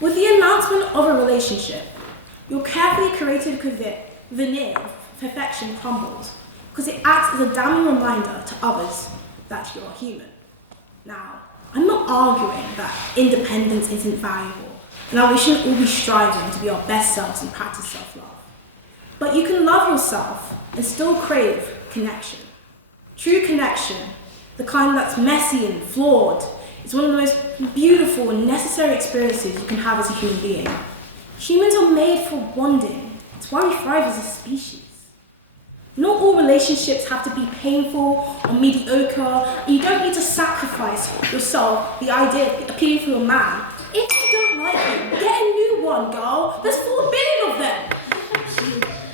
With the announcement of a relationship, your carefully curated veneer of perfection crumbles because it acts as a damning reminder to others that you're human. Now, I'm not arguing that independence isn't valuable, and that we shouldn't all be striving to be our best selves and practice self-love. But you can love yourself and still crave connection. True connection, the kind that's messy and flawed, is one of the most beautiful and necessary experiences you can have as a human being. Humans are made for bonding. It's why we thrive as a species. Not all relationships have to be painful or mediocre, and you don't need to sacrifice yourself, the idea of appealing for a man. If you don't like him, get a new one, girl. There's 4 billion of them.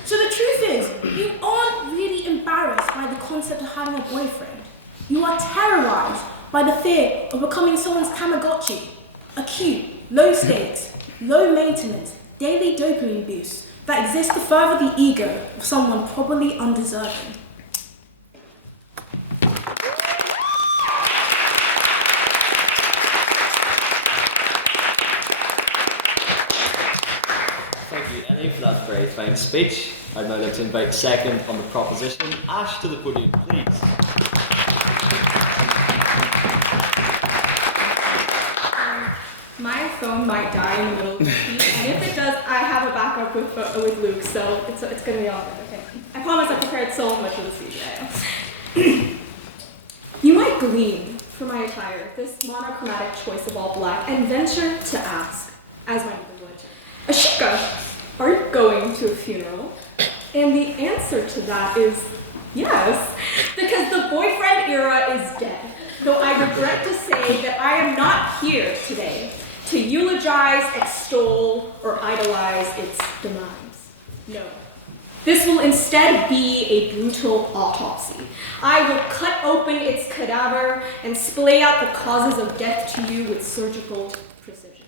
So the truth is, you aren't really embarrassed by the concept of having a boyfriend. You are terrorized by the fear of becoming someone's Tamagotchi, a cute, low stakes, low maintenance, daily dopamine boost that exists to further the ego of someone probably undeserving. Thank you, Ellie, for that very fine speech. I'd now like to invite second on the proposition, Ash, to the podium, please. My phone might die in the middle of the speech, and if it does, I have a backup with Luke, so it's going to be all good, okay? I promise I prepared so much for the speech today. You might glean from my attire this monochromatic choice of all black and venture to ask, as my mother would, Ashika, are you going to a funeral? And the answer to that is yes, because the boyfriend era is dead, though I regret to say that I am not here today to eulogize, extol, or idolize its demise. No. This will instead be a brutal autopsy. I will cut open its cadaver and splay out the causes of death to you with surgical precision.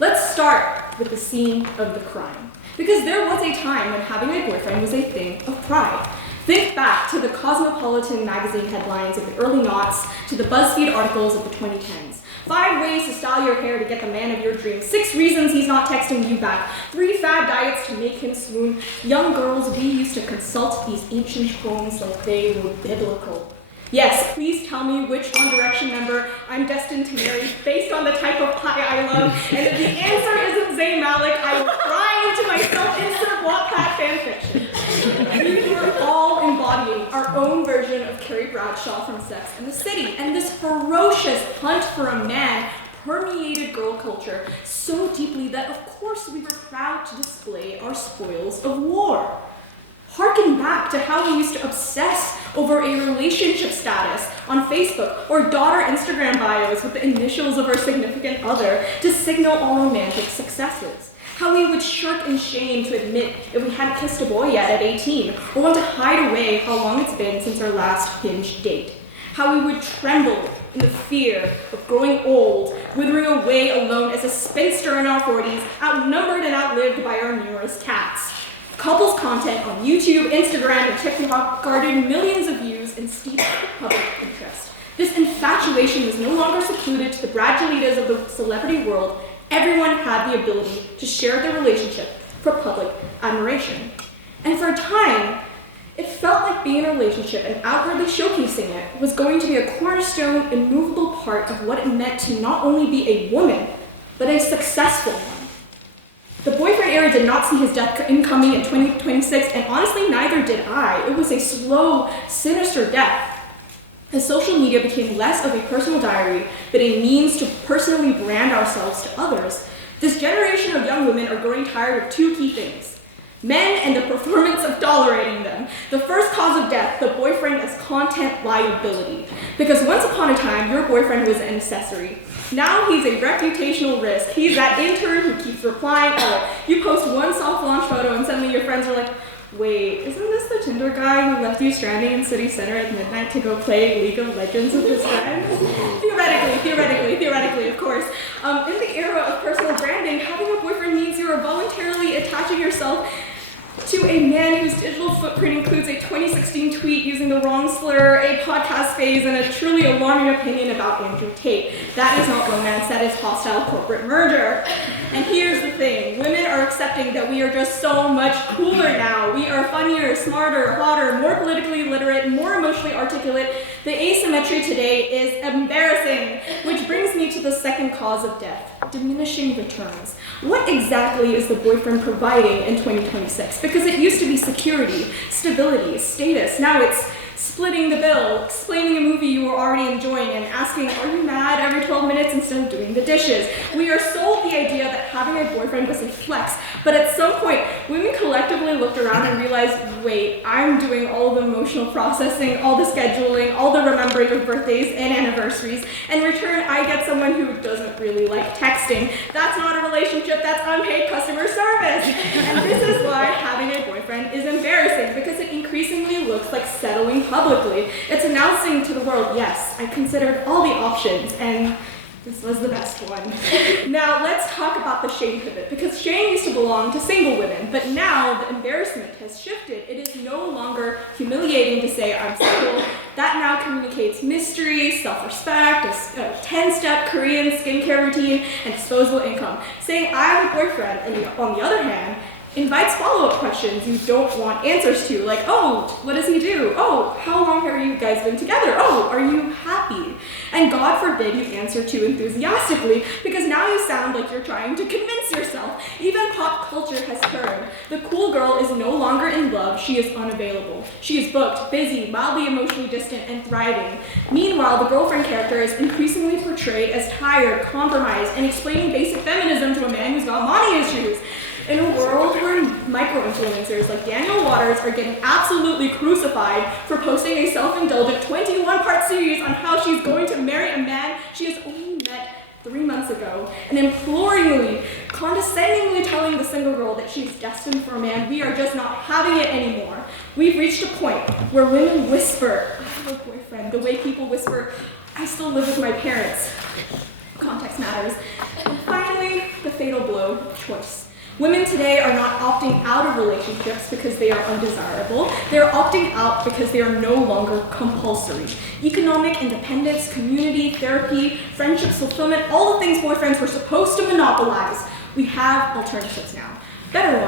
Let's start with the scene of the crime, because there was a time when having a boyfriend was a thing of pride. Think back to the Cosmopolitan magazine headlines of the early noughts, to the BuzzFeed articles of the 2010s. 5 ways to style your hair to get the man of your dreams. 6 reasons he's not texting you back. 3 fad diets to make him swoon. Young girls, we used to consult these ancient poems like they were biblical. Yes, please tell me which One Direction member I'm destined to marry based on the type of pie I love. And if the answer isn't Zayn Malik, I will cry into my self-insert Wattpad fanfiction. We were all embodying our own version of Carrie Bradshaw from Sex and the City, and this ferocious hunt for a man permeated girl culture so deeply that of course we were proud to display our spoils of war. Harken back to how we used to obsess over a relationship status on Facebook or dot our Instagram bios with the initials of our significant other to signal our romantic successes. How we would shirk in shame to admit if we hadn't kissed a boy yet at 18 or want to hide away how long it's been since our last Hinge date. How we would tremble in the fear of growing old, withering away alone as a spinster in our 40s, outnumbered and outlived by our numerous cats. Couples content on YouTube, Instagram, and TikTok garnered millions of views and steep public interest. This infatuation was no longer secluded to the Brad Jalitas of the celebrity world. Everyone had the ability to share their relationship for public admiration. And for a time, it felt like being in a relationship and outwardly showcasing it was going to be a cornerstone, immovable part of what it meant to not only be a woman, but a successful one. The boyfriend era did not see his death incoming in 2026, and honestly, neither did I. It was a slow, sinister death. As social media became less of a personal diary, but a means to personally brand ourselves to others, this generation of young women are growing tired of 2 key things: men and the performance of tolerating them. The first cause of death, the boyfriend as content liability. Because once upon a time, your boyfriend was an accessory. Now he's a reputational risk. He's that intern who keeps replying, you post one soft launch photo and suddenly your friends are like, wait, isn't this the Tinder guy who left you stranding in City Center at midnight to go play League of Legends with his friends? Theoretically, of course. In the era of personal branding, having a boyfriend means you are voluntarily attaching yourself to a man whose digital footprint includes a 2016 tweet using the wrong slur, a podcast phase, and a truly alarming opinion about Andrew Tate. That is not romance, that is hostile corporate merger. And here's the thing, women are accepting that we are just so much cooler now. We are funnier, smarter, hotter, more politically literate, more emotionally articulate. The asymmetry today is embarrassing, which brings me to the second cause of death, diminishing returns. What exactly is the boyfriend providing in 2026? Because it used to be security, stability, status. Now it's splitting the bill, explaining a movie you were already enjoying, and asking, are you mad, every 12 minutes instead of doing the dishes. We are sold the idea that having a boyfriend was a flex, but at some point, women collectively looked around and realized, wait, I'm doing all the emotional processing, all the scheduling, all the remembering of birthdays and anniversaries. In return, I get someone who doesn't really like texting. That's not a relationship, that's unpaid customer service. And this is why having a boyfriend is embarrassing, because it increasingly looks like settling publicly. It's announcing to the world, yes, I considered all the options, and this was the best one. Now, let's talk about the shame pivot, because shame used to belong to single women, but now the embarrassment has shifted. It is no longer humiliating to say I'm single. That now communicates mystery, self-respect, a 10-step Korean skincare routine, and disposable income. Saying I have a boyfriend, and on the other hand, invites follow-up questions you don't want answers to, like, oh, what does he do? Oh, how long have you guys been together? Oh, are you happy? And God forbid you answer too enthusiastically, because now you sound like you're trying to convince yourself. Even pop culture has turned. The cool girl is no longer in love, she is unavailable. She is booked, busy, mildly emotionally distant, and thriving. Meanwhile, the girlfriend character is increasingly portrayed as tired, compromised, and explaining basic feminism to a man who's got money issues. In a world where micro-influencers like Daniel Waters are getting absolutely crucified for posting a self-indulgent 21-part series on how she's going to marry a man she has only met 3 months ago, and imploringly, condescendingly telling the single girl that she's destined for a man, we are just not having it anymore. We've reached a point where women whisper, I have a boyfriend, the way people whisper, I still live with my parents. Context matters. And finally, the fatal blow, choice. Women today are not opting out of relationships because they are undesirable. They are opting out because they are no longer compulsory. Economic independence, community, therapy, friendships, fulfillment, all the things boyfriends were supposed to monopolize. We have alternatives now. Better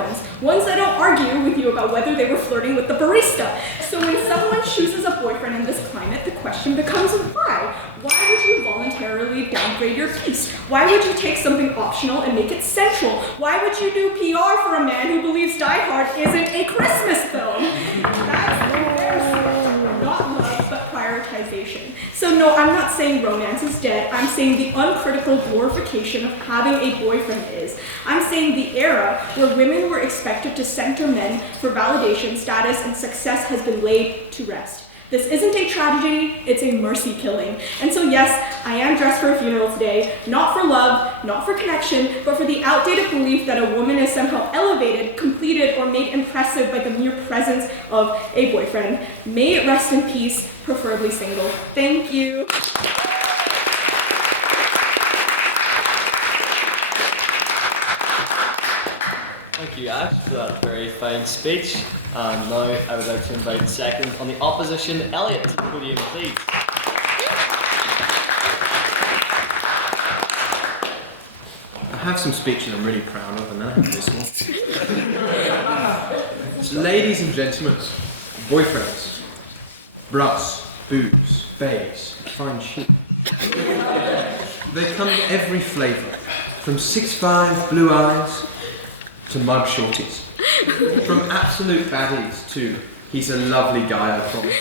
ones that don't argue with you about whether they were flirting with the barista. So when someone chooses a boyfriend in this climate, the question becomes why? Why would you voluntarily downgrade your piece? Why would you take something optional and make it central? Why would you do PR for a man who believes Die Hard isn't a Christmas film? That's embarrassing. Not love, but prioritization. So no, I'm not saying romance is dead. I'm saying the uncritical glorification of having a boyfriend is. I'm saying the era where women were expected to center men for validation, status, and success has been laid to rest. This isn't a tragedy, it's a mercy killing. And so yes, I am dressed for a funeral today, not for love, not for connection, but for the outdated belief that a woman is somehow elevated, completed, or made impressive by the mere presence of a boyfriend. May it rest in peace, preferably single. Thank you. Thank you, Ash, for that very fine speech. And now I would like to invite second on the opposition, Elliot, to the podium, please. I have some speeches I'm really proud of, and then I have this one. Ladies and gentlemen, boyfriends, brass, booze, babes, fine sheep. They come in every flavour, from 6'5" blue eyes to mug shorties. From absolute baddies to he's a lovely guy, I promise.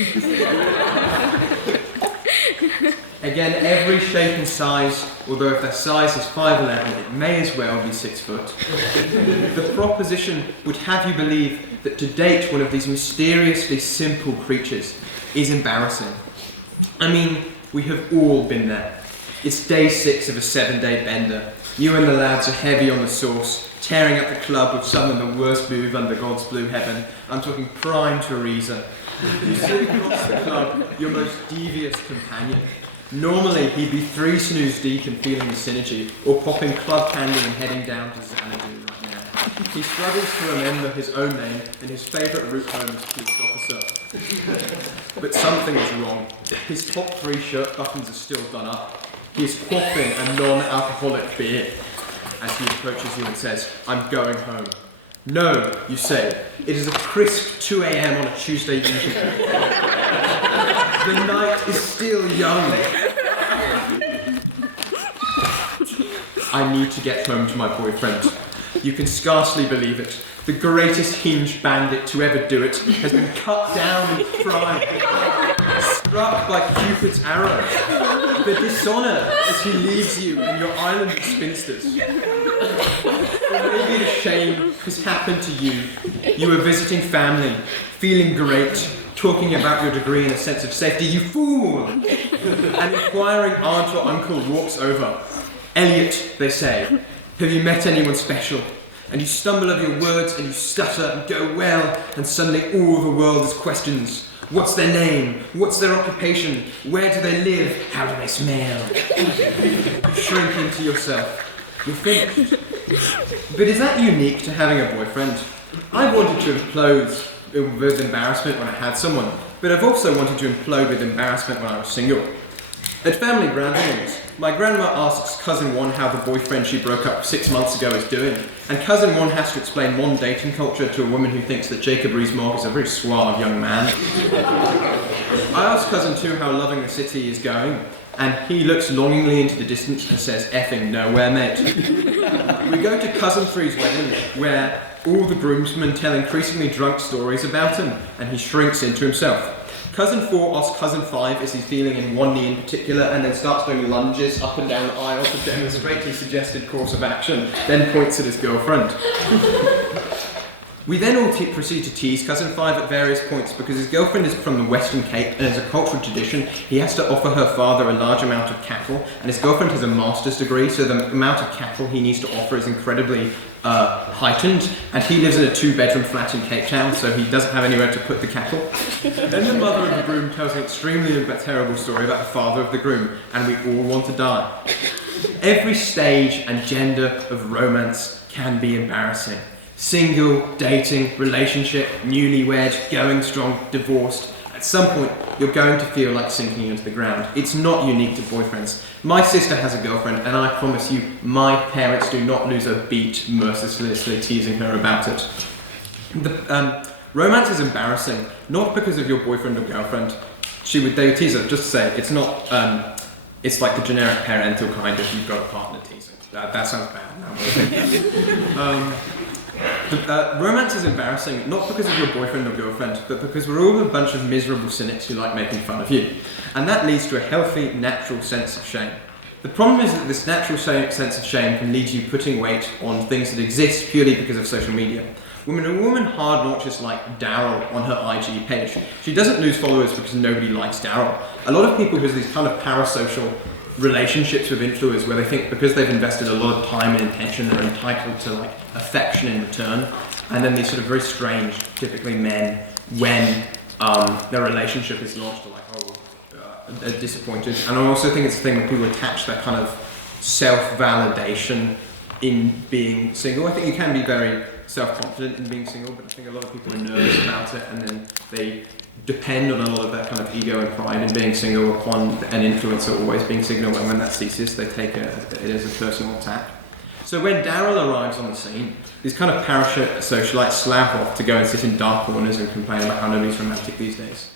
Again, every shape and size, although if their size is 5'11", it may as well be 6 foot. The proposition would have you believe that to date one of these mysteriously simple creatures is embarrassing. I mean, we have all been there. It's day 6 of a 7-day bender. You and the lads are heavy on the sauce, tearing up the club with some of the worst move under God's blue heaven. I'm talking prime Teresa. You sit across the club, your most devious companion. Normally, he'd be 3 snooze deep and feeling the synergy, or popping club candy and heading down to Xanadu right now. He struggles to remember his own name, and his favourite route home is police officer. But something is wrong. His top 3 shirt buttons are still done up. He is quaffing a non-alcoholic beer as he approaches you and says, I'm going home. No, you say. It is a crisp 2 a.m. on a Tuesday evening. The night is still young. I need to get home to my boyfriend. You can scarcely believe it. The greatest hinged bandit to ever do it has been cut down and fried, struck by Cupid's arrow. The dishonour as he leaves you and your island of spinsters. Or maybe the shame has happened to you. You were visiting family, feeling great, talking about your degree in a sense of safety. You fool! An inquiring aunt or uncle walks over. Elliot, they say, have you met anyone special? And you stumble over your words and you stutter and go well, and suddenly all the world is questions. What's their name? What's their occupation? Where do they live? How do they smell? You shrink into yourself. You're finished. But is that unique to having a boyfriend? I wanted to implode with embarrassment when I had someone, but I've also wanted to implode with embarrassment when I was single. At family gatherings, my grandma asks cousin one how the boyfriend she broke up 6 months ago is doing, and cousin one has to explain modern dating culture to a woman who thinks that Jacob Rees-Mogg is a very suave young man. I ask cousin two how loving the city is going, and he looks longingly into the distance and says, effing nowhere, mate. We go to cousin three's wedding, where all the groomsmen tell increasingly drunk stories about him, and he shrinks into himself. Cousin 4 asks Cousin 5 is he feeling in one knee in particular, and then starts doing lunges up and down the aisle to demonstrate his suggested course of action, then points at his girlfriend. We then all proceed to tease Cousin 5 at various points because his girlfriend is from the Western Cape, and as a cultural tradition, he has to offer her father a large amount of cattle, and his girlfriend has a master's degree, so the amount of cattle he needs to offer is incredibly heightened, and he lives in a 2-bedroom flat in Cape Town, so he doesn't have anywhere to put the cattle. Then the mother of the groom tells an extremely terrible story about the father of the groom, and we all want to die. Every stage and gender of romance can be embarrassing. Single, dating, relationship, newlywed, going strong, divorced. At some point, you're going to feel like sinking into the ground. It's not unique to boyfriends. My sister has a girlfriend, and I promise you, my parents do not lose a beat mercilessly teasing her about it. Romance is embarrassing, not because of your boyfriend or girlfriend. They would tease her, just to say, it's not, it's like the generic parental kind if you've got a partner teasing. That sounds bad now. Romance is embarrassing, not because of your boyfriend or girlfriend, but because we're all a bunch of miserable cynics who like making fun of you. And that leads to a healthy, natural sense of shame. The problem is that this natural sense of shame can lead to you putting weight on things that exist purely because of social media. When a woman hard launches like Daryl on her IG page, she doesn't lose followers because nobody likes Daryl. A lot of people who have these kind of parasocial relationships with influencers where they think because they've invested a lot of time and intention they're entitled to like affection in return, and then these sort of very strange, typically men, when their relationship is launched, are like, they're disappointed. And I also think it's a thing that people attach that kind of self-validation in being single. I think you can be very self-confident in being single, but I think a lot of people are nervous about it, and then they depend on a lot of their kind of ego and pride in being single upon an influencer always being single, and when that ceases, they take it as a personal attack. So when Daryl arrives on the scene, these kind of parasocialites slap off to go and sit in dark corners and complain about how nobody's romantic these days.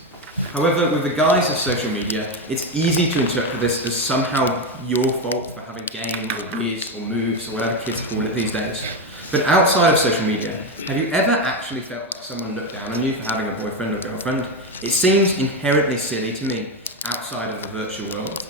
However, with the guise of social media, it's easy to interpret this as somehow your fault for having game or whiz or moves or whatever kids call it these days. But outside of social media, have you ever actually felt like someone looked down on you for having a boyfriend or girlfriend? It seems inherently silly to me, outside of the virtual world.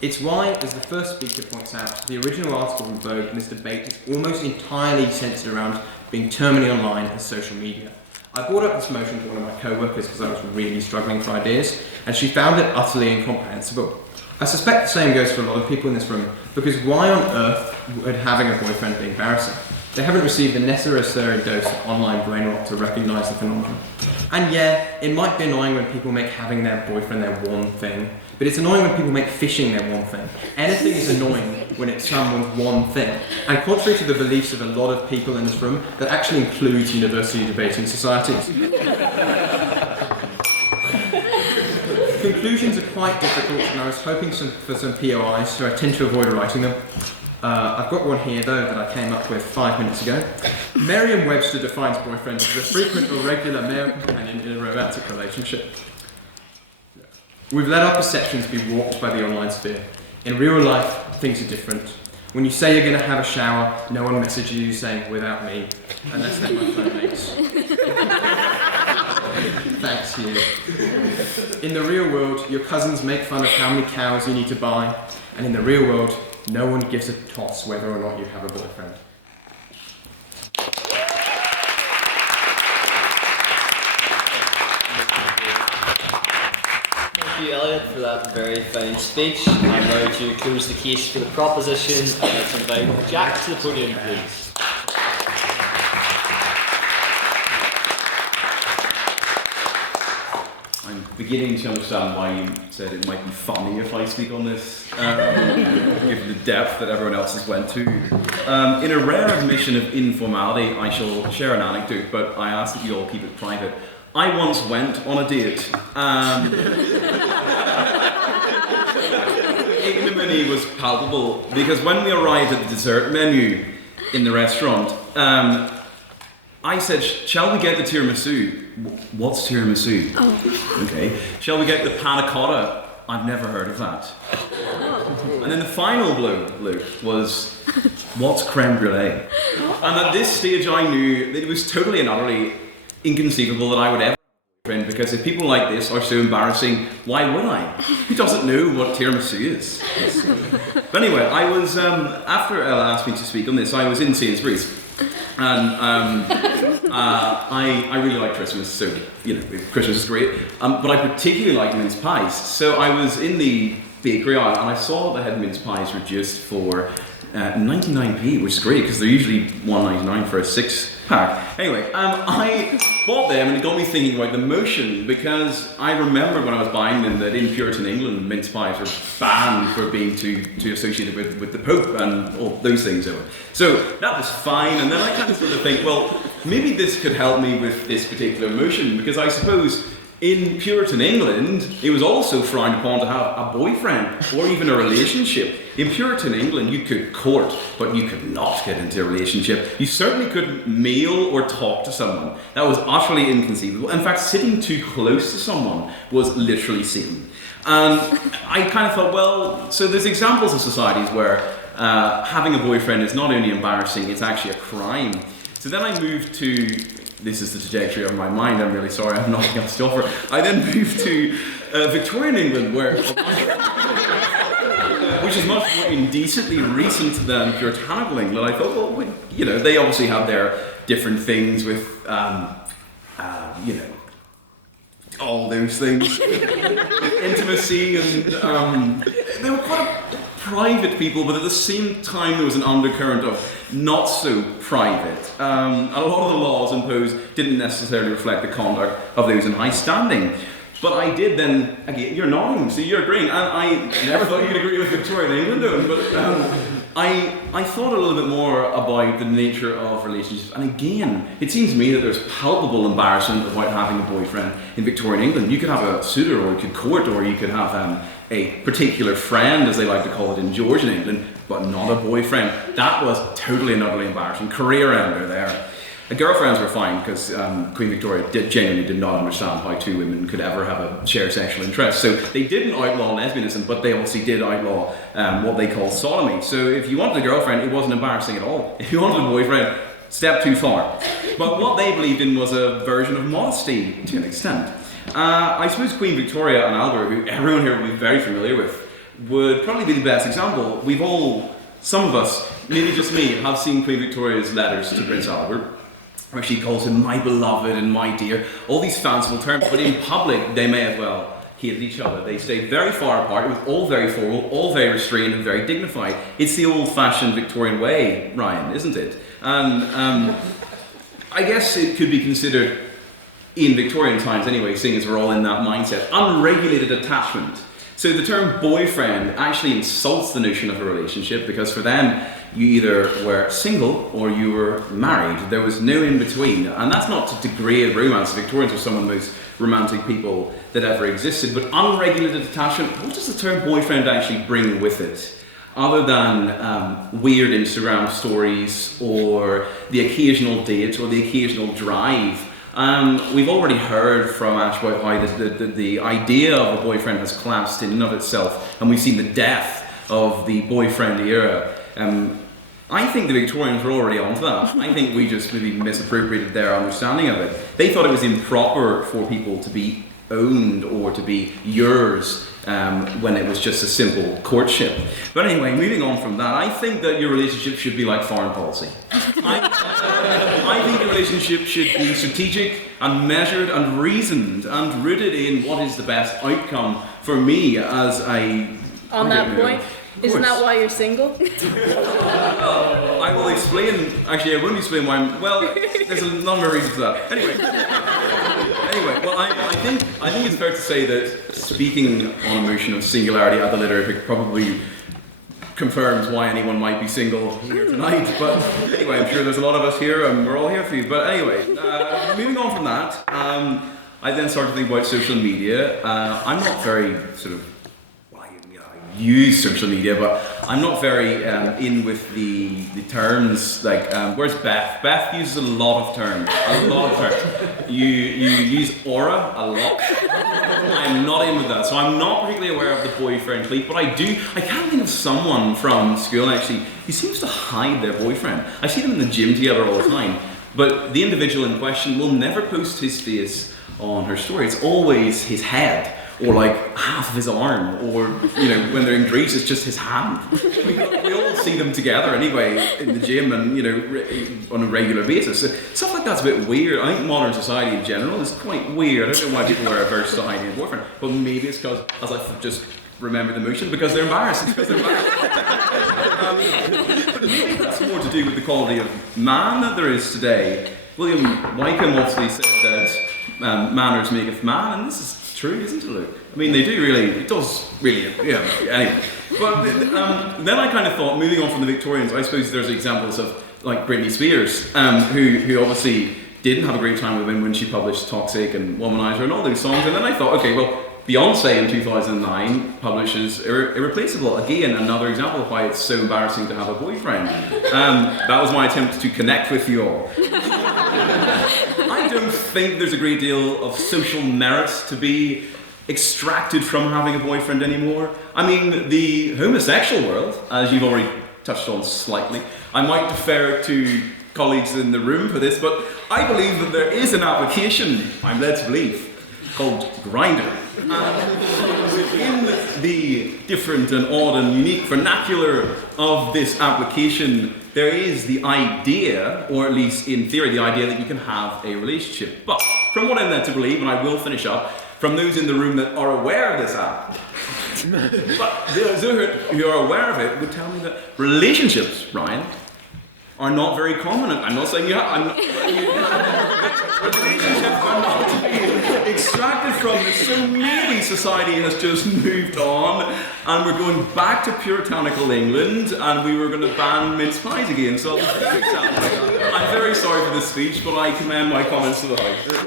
It's why, as the first speaker points out, the original article from Vogue in this debate is almost entirely centred around being terminally online and social media. I brought up this motion to one of my co-workers because I was really struggling for ideas, and she found it utterly incomprehensible. I suspect the same goes for a lot of people in this room, because why on earth would having a boyfriend be embarrassing? They haven't received the necessary dose of online brain rot to recognise the phenomenon. And yeah, it might be annoying when people make having their boyfriend their one thing, but it's annoying when people make fishing their one thing. Anything is annoying when it's someone's one thing. And contrary to the beliefs of a lot of people in this room, that actually includes university debating societies. Conclusions are quite difficult, and I was hoping for some POIs, so I tend to avoid writing them. I've got one here though that I came up with 5 minutes ago. Merriam-Webster defines boyfriend as a frequent or regular male companion in a romantic relationship. We've let our perceptions be warped by the online sphere. In real life, things are different. When you say you're going to have a shower, no one messages you saying, "without me," unless they're my playmates. Thanks, you. In the real world, your cousins make fun of how many cows you need to buy, and in the real world, no one gives a toss whether or not you have a boyfriend. Thank you, Elliot, for that very fine speech. I'm now to close the case for the proposition, and let's invite Jack to the podium, please. I'm beginning to understand why you said it might be funny if I speak on this, given the depth that everyone else has went to. In a rare admission of informality, I shall share an anecdote, but I ask that you all keep it private. I once went on a date. Ignominy was palpable because when we arrived at the dessert menu in the restaurant, I said, "Shall we get the tiramisu?" What's tiramisu? Oh. Okay. Shall we get the panna cotta? I've never heard of that. And then the final blow, Luke, was, what's creme brulee? And at this stage I knew that it was totally and utterly inconceivable that I would ever have a friend, because if people like this are so embarrassing, why would I? Who doesn't know what tiramisu is? But anyway, I was, after Ella asked me to speak on this, I was in Sainsbury's. And I really like Christmas, so Christmas is great. But I particularly like mince pies. So I was in the bakery aisle and I saw that they had mince pies reduced for 99p, which is great because they're usually $1.99 for a 6-pack. Anyway, I bought them and it got me thinking about the motion, because I remember when I was buying them that in Puritan England, mince pies were banned for being too associated with the Pope and all those things. So that was fine, and then I kind of sort of think, well, maybe this could help me with this particular motion, because I suppose in Puritan England, it was also frowned upon to have a boyfriend or even a relationship. In Puritan England, you could court, but you could not get into a relationship. You certainly couldn't mail or talk to someone. That was utterly inconceivable. In fact, sitting too close to someone was literally sin. And I kind of thought, well, so there's examples of societies where having a boyfriend is not only embarrassing, it's actually a crime. So then I moved to... This is the trajectory of my mind, I'm really sorry, I have nothing else to offer. I then moved to Victorian England, which is much more indecently recent than puritanical England. I thought, well, they obviously have their different things with, all those things, intimacy, and they were quite private people, but at the same time there was an undercurrent of not so private. A lot of the laws imposed didn't necessarily reflect the conduct of those in high standing. But I did then, again, you're nodding, so you're agreeing. I never thought you'd agree with Victorian England, but I thought a little bit more about the nature of relationships. And again, it seems to me that there's palpable embarrassment about having a boyfriend in Victorian England. You could have a suitor, or you could court, or you could have a particular friend, as they like to call it in Georgian England, but not a boyfriend. That was totally and utterly embarrassing. Career ender there. The girlfriends were fine, because Queen Victoria genuinely did not understand how two women could ever have a shared sexual interest. So they didn't outlaw lesbianism, but they obviously did outlaw what they call sodomy. So if you wanted a girlfriend, it wasn't embarrassing at all. If you wanted a boyfriend, step too far. But what they believed in was a version of modesty, to an extent. I suppose Queen Victoria and Albert, who everyone here will be very familiar with, would probably be the best example. We've all, some of us, maybe just me, have seen Queen Victoria's letters to Prince Albert, where she calls him my beloved and my dear, all these fanciful terms, but in public they may have well hated each other. They stayed very far apart. It was all very formal, all very restrained and very dignified. It's the old-fashioned Victorian way, Ryan, isn't it? And I guess it could be considered, in Victorian times anyway, seeing as we're all in that mindset, unregulated attachment. So the term boyfriend actually insults the notion of a relationship, because for them, you either were single or you were married. There was no in between. And that's not to degrade romance. The Victorians were some of the most romantic people that ever existed. But unregulated attachment, what does the term boyfriend actually bring with it? other than weird Instagram stories or the occasional date or the occasional drive, we've already heard from Ash about how the idea of a boyfriend has collapsed in and of itself, and we've seen the death of the boyfriend era. I think the Victorians were already onto that. I think we just maybe misappropriated their understanding of it. They thought it was improper for people to be owned or to be yours when it was just a simple courtship. But anyway, moving on from that, I think that your relationship should be like foreign policy. I think your relationship should be strategic and measured and reasoned and rooted in what is the best outcome for me as a... On that point, isn't that why you're single? Well, I will explain. Actually, I won't explain why I'm. Well, there's a number of reasons for that. Anyway, well, I think it's fair to say that speaking on a motion of singularity at the literary probably confirms why anyone might be single here tonight. But anyway, I'm sure there's a lot of us here, and we're all here for you. But anyway, moving on from that, I then started to think about social media. I'm not very sort of. Use social media, but I'm not very in with the terms like where's Beth? Beth uses a lot of terms. You use aura a lot. I'm not in with that, so I'm not particularly aware of the boyfriend clique, but I can think of someone from school actually who seems to hide their boyfriend. I see them in the gym together all the time, but the individual in question will never post his face on her story. It's always his head, or like half of his arm, or when they're in Greece, it's just his hand. We all see them together anyway in the gym and on a regular basis. So stuff like that's a bit weird. I think modern society in general is quite weird. I don't know why people are averse to hiding a boyfriend, but maybe it's because, as I just remember the motion, because they're embarrassed. It's because they're embarrassed. But maybe that's more to do with the quality of man that there is today. William Wykeham obviously said that manners maketh man, and this is true, isn't it, Luke? I mean, it does really, anyway. But then I kind of thought, moving on from the Victorians, I suppose there's examples of, like, Britney Spears, who obviously didn't have a great time with women when she published Toxic and Womanizer and all those songs, and then I thought, okay, well, Beyonce in 2009 publishes Irreplaceable. Again, another example of why it's so embarrassing to have a boyfriend. That was my attempt to connect with you all. I don't think there's a great deal of social merit to be extracted from having a boyfriend anymore. I mean, the homosexual world, as you've already touched on slightly, I might defer to colleagues in the room for this, but I believe that there is an application, I'm led to believe, called Grindr. Within the different and odd and unique vernacular of this application, there is the idea, or at least in theory, the idea that you can have a relationship. But from what I'm led to believe, and I will finish up, from those in the room that are aware of this app, but those who are aware of it would tell me that relationships, Ryan, are not very common. I'm not saying you have. Relationships are not to be extracted from this. So maybe society has just moved on, and we're going back to puritanical England, and we were going to ban mince pies again. So I'm very sorry for this speech, but I commend my comments to the House.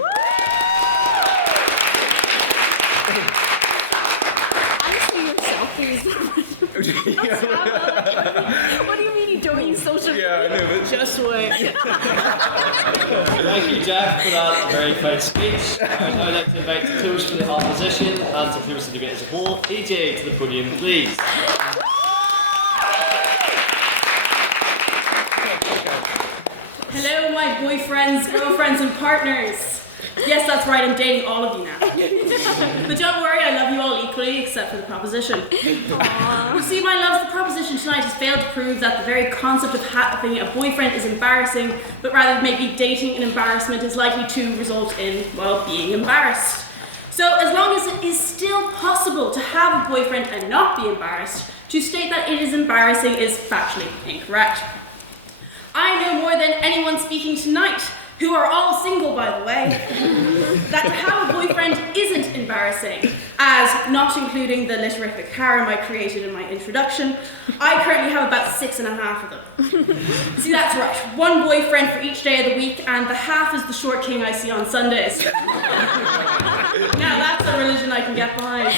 What do you mean you don't use social media? Yeah, I know, but just wait. Thank you, Jack, for that very fine speech. I'd now like to invite the toast for the opposition and to close the debate as a whole. AJ to the podium, please. Hello, my boyfriends, girlfriends, and partners. Yes, that's right, I'm dating all of you now. But don't worry, I love you all equally, except for the proposition. Aww. You see, my loves, the proposition tonight has failed to prove that the very concept of having a boyfriend is embarrassing, but rather maybe dating an embarrassment is likely to result in, well, being embarrassed. So as long as it is still possible to have a boyfriend and not be embarrassed, to state that it is embarrassing is factually incorrect. I know more than anyone speaking tonight, who are all single, by the way, that to have a boyfriend isn't embarrassing, as not including the literatic harem I created in my introduction, I currently have about 6.5 of them. See, that's right, one boyfriend for each day of the week, and the half is the short king I see on Sundays. Now that's a religion I can get behind.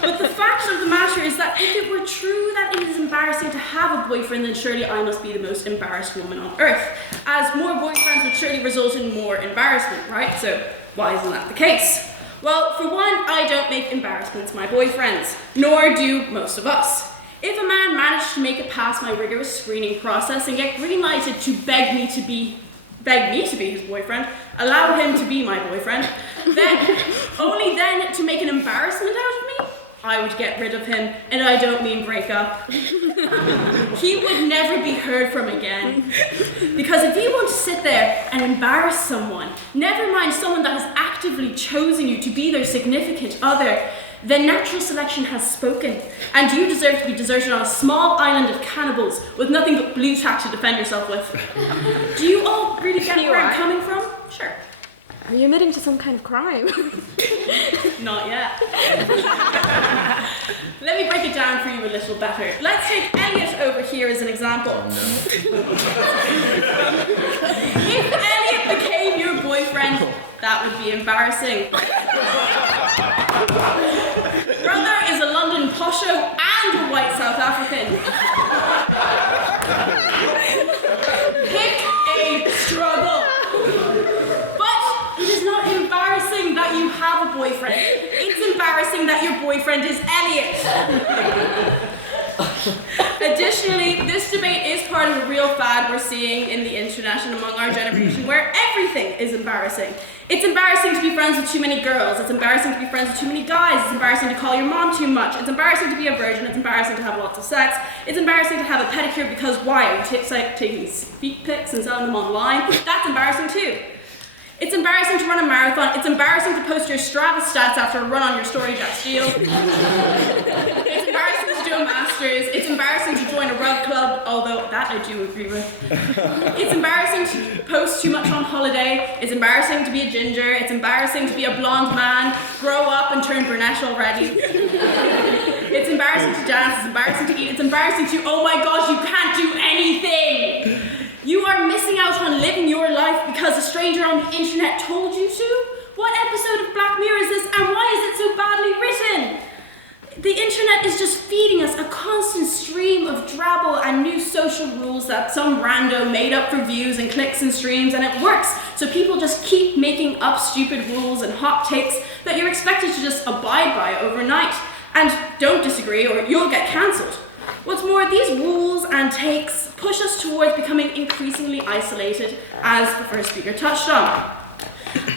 But the fact of the matter is that if it were true that it is embarrassing to have a boyfriend, then surely I must be the most embarrassed woman on earth, as more boyfriends would surely result in more embarrassment, right? So why isn't that the case? Well, for one, I don't make embarrassments my boyfriends, nor do most of us. If a man managed to make it past my rigorous screening process and get green-lighted to beg me to be his boyfriend, allow him to be my boyfriend, then, only then to make an embarrassment out of me, I would get rid of him, and I don't mean break up. He would never be heard from again. Because if you want to sit there and embarrass someone, never mind someone that has actively chosen you to be their significant other, then natural selection has spoken, and you deserve to be deserted on a small island of cannibals with nothing but blue tack to defend yourself with. Do you all really get where I'm coming from? Sure. Are you admitting to some kind of crime? Not yet. Let me break it down for you a little better. Let's take Elliot over here as an example. If Elliot became your boyfriend, that would be embarrassing. Brother is a London posho and a white South African. Pick a struggle. But it is not embarrassing that you have a boyfriend. It's embarrassing that your boyfriend is Elliot. Additionally, this debate is part of a real fad we're seeing in the internet and among our generation where everything is embarrassing. It's embarrassing to be friends with too many girls. It's embarrassing to be friends with too many guys. It's embarrassing to call your mom too much. It's embarrassing to be a virgin. It's embarrassing to have lots of sex. It's embarrassing to have a pedicure because why? Are you taking feet pics and selling them online? That's embarrassing too. It's embarrassing to run a marathon. It's embarrassing to post your Strava stats after a run on your story, Steele. It's embarrassing to do a master's. It's embarrassing to join a rug club, although that I do agree with. It's embarrassing to post too much on holiday. It's embarrassing to be a ginger. It's embarrassing to be a blonde man, grow up and turn brunette already. It's embarrassing to dance. It's embarrassing to eat. It's embarrassing to, oh my gosh, you can't do anything. You are missing out on living your life because a stranger on the internet told you to? What episode of Black Mirror is this, and why is it so badly written? The internet is just feeding us a constant stream of drabble and new social rules that some rando made up for views and clicks and streams, and it works. So people just keep making up stupid rules and hot takes that you're expected to just abide by overnight. And don't disagree or you'll get cancelled. What's more, these rules and takes push us towards becoming increasingly isolated, as the first speaker touched on.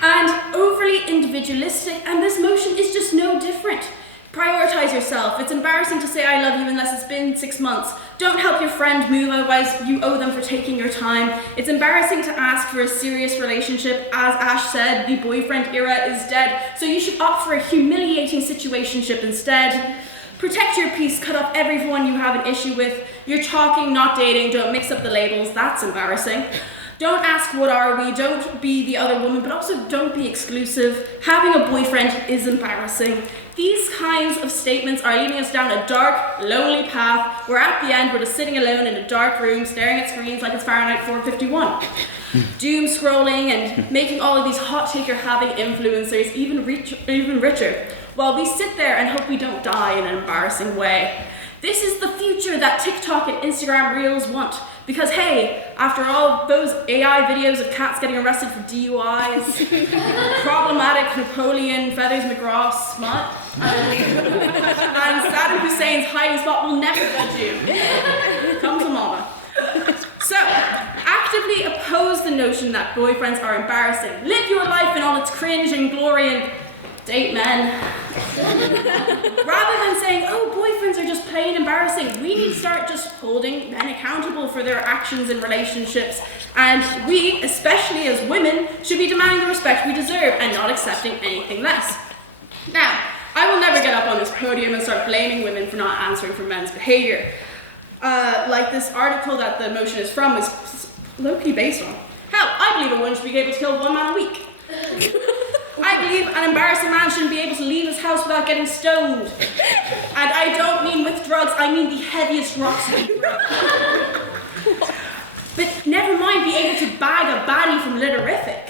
And overly individualistic, and this motion is just no different. Prioritize yourself. It's embarrassing to say I love you unless it's been 6 months. Don't help your friend move, otherwise you owe them for taking your time. It's embarrassing to ask for a serious relationship. As Ash said, the boyfriend era is dead, so you should opt for a humiliating situationship instead. Protect your peace, cut off everyone you have an issue with. You're talking, not dating, don't mix up the labels, that's embarrassing. Don't ask what are we, don't be the other woman, but also don't be exclusive. Having a boyfriend is embarrassing. These kinds of statements are leading us down a dark, lonely path where at the end we're just sitting alone in a dark room staring at screens like it's Fahrenheit 451. Doom scrolling and making all of these hot taker having influencers even richer, while we sit there and hope we don't die in an embarrassing way. This is the future that TikTok and Instagram Reels want. Because hey, after all those AI videos of cats getting arrested for DUIs, problematic Napoleon, Feathers McGraw smut, and Saddam Hussein's hiding spot will never judge you. Come to mama. So, actively oppose the notion that boyfriends are embarrassing. Live your life in all its cringe and glory and date men. Rather than saying, oh, boyfriends are just plain embarrassing, we need to start just holding men accountable for their actions in relationships. And we, especially as women, should be demanding the respect we deserve and not accepting anything less. Now, I will never get up on this podium and start blaming women for not answering for men's behavior. Like this article that the motion is from is low-key based on. Hell, I believe a woman should be able to kill one man a week. I believe an embarrassing man shouldn't be able to leave his house without getting stoned. And I don't mean with drugs, I mean the heaviest rocks you can throw. But never mind be able to bag a baddie from Litterific.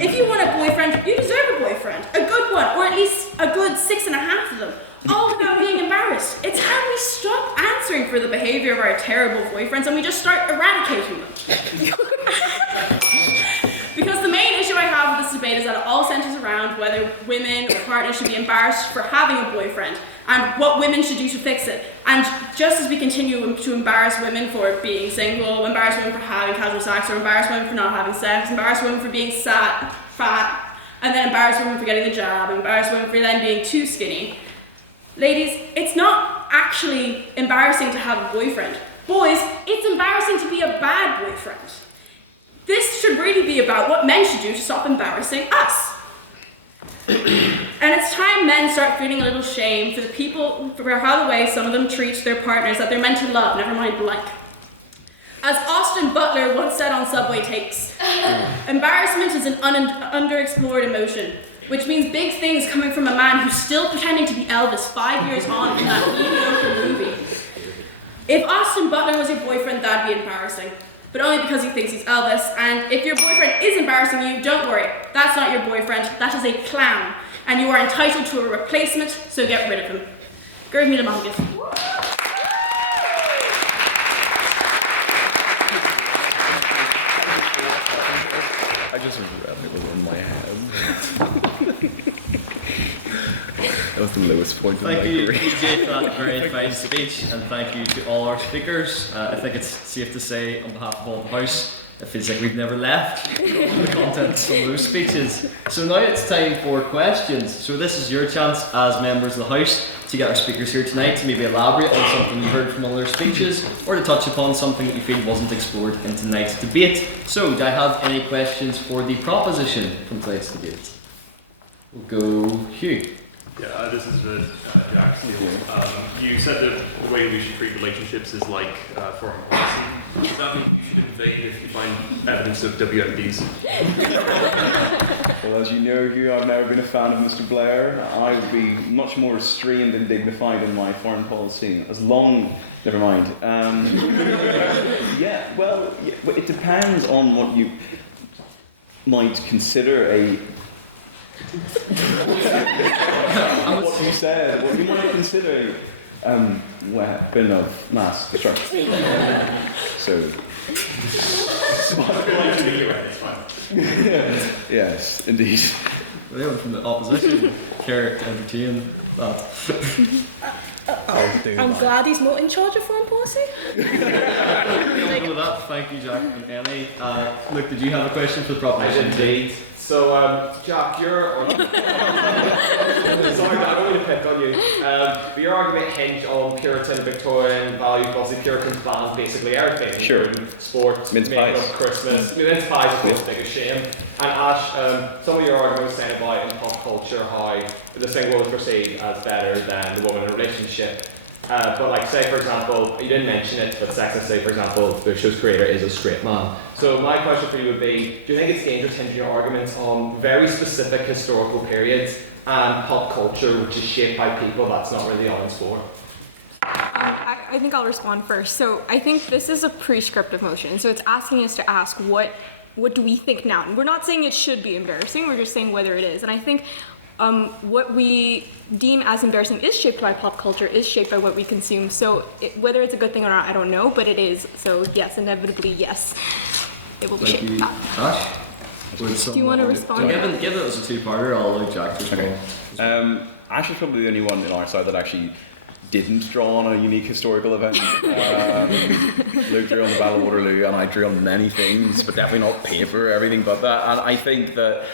If you want a boyfriend, you deserve a boyfriend. A good one, or at least a good 6.5 of them. All without being embarrassed. It's how we stop answering for the behaviour of our terrible boyfriends and we just start eradicating them. Because the main issue I have with this debate is that it all centres around whether women or partners should be embarrassed for having a boyfriend and what women should do to fix it. And just as we continue to embarrass women for being single, embarrass women for having casual sex, or embarrass women for not having sex, embarrass women for being fat, and then embarrass women for getting the jab, embarrass women for then being too skinny. Ladies, it's not actually embarrassing to have a boyfriend. Boys, it's embarrassing to be a bad boyfriend. This should really be about what men should do to stop embarrassing us. And it's time men start feeling a little shame for how the way some of them treat their partners that they're meant to love, never mind like. As Austin Butler once said on Subway Takes, embarrassment is an underexplored emotion, which means big things coming from a man who's still pretending to be Elvis 5 years on in that mediocre movie. If Austin Butler was your boyfriend, that'd be embarrassing. But only because he thinks he's Elvis. And if your boyfriend is embarrassing you, don't worry. That's not your boyfriend. That is a clown. And you are entitled to a replacement, so get rid of him. Gird me the Mongus. I just read it was in my head. That was the lowest point of my Thank you, career. EJ, for that very fine speech, and thank you to all our speakers. I think it's safe to say, on behalf of all the House, it feels like we've never left the contents of those speeches. So now it's time for questions. So this is your chance as members of the House to get our speakers here tonight to maybe elaborate on something you heard from all their speeches, or to touch upon something that you feel wasn't explored in tonight's debate. So, do I have any questions for the proposition from tonight's debate? We'll go Hugh. Yeah, this is for Jack Steele. You said that the way we should treat relationships is like foreign policy. Does that mean you should invade if you find evidence of WMDs? Well, as you know, Hugh, I've never been a fan of Mr. Blair. I would be much more restrained and dignified in my foreign policy. Never mind. It depends on what you might consider a... what you said, what you might consider a weapon of mass destruction. So... Yes, indeed. Anyone from the opposition care to entertain that? I'm glad he's not in charge of foreign policy. Anyone with that? Thank you, Jack and Ellie. Luke, did you have a question for the proposition? I did indeed. So, Jack, your sorry, I don't mean to pick on you. But your argument hinged on Puritan, Victorian values, obviously Puritans banned basically everything. Sure. Sports, mince makeup, pies. Christmas. Mince pies is the biggest shame. And Ash, some of your argument was saying about in pop culture how the single was perceived as better than the woman in a relationship. But like say for example, you didn't mention it, but Sex and City, for example, the show's creator is a straight man. So my question for you would be, do you think it's dangerous to hinge your arguments on very specific historical periods and pop culture which is shaped by people that's not really the audience for? I think I'll respond first. So I think this is a prescriptive motion. So it's asking us to ask what do we think now? And we're not saying it should be embarrassing, we're just saying whether it is. And I think what we deem as embarrassing is shaped by pop culture, is shaped by what we consume. So whether it's a good thing or not, I don't know, but it is. So yes, inevitably, yes, it will be Thank shaped you, by that. Ash? Do you want to respond? So given it was a two-parter, I'll allow Jack to respond. Okay. Ash is probably the only one in our side that actually didn't draw on a unique historical event. Luke drew on the Battle of Waterloo, and I drew on many things, but definitely not paper, everything but that. And I think that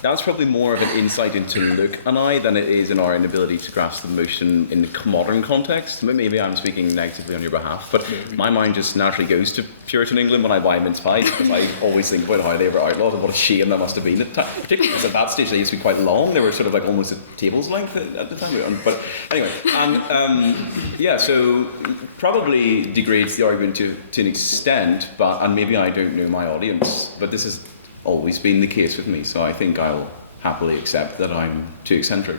that's probably more of an insight into Luke and I than it is in our inability to grasp the motion in the modern context. Maybe I'm speaking negatively on your behalf, but my mind just naturally goes to Puritan England when I buy mince pies, because I always think about how they were outlawed and what a shame that must have been. Particularly because at that stage they used to be quite long. They were sort of like almost a table's length at the time. But anyway, so probably degrades the argument to an extent, and maybe I don't know my audience, but this has always been the case with me, so I think I'll happily accept that I'm too eccentric.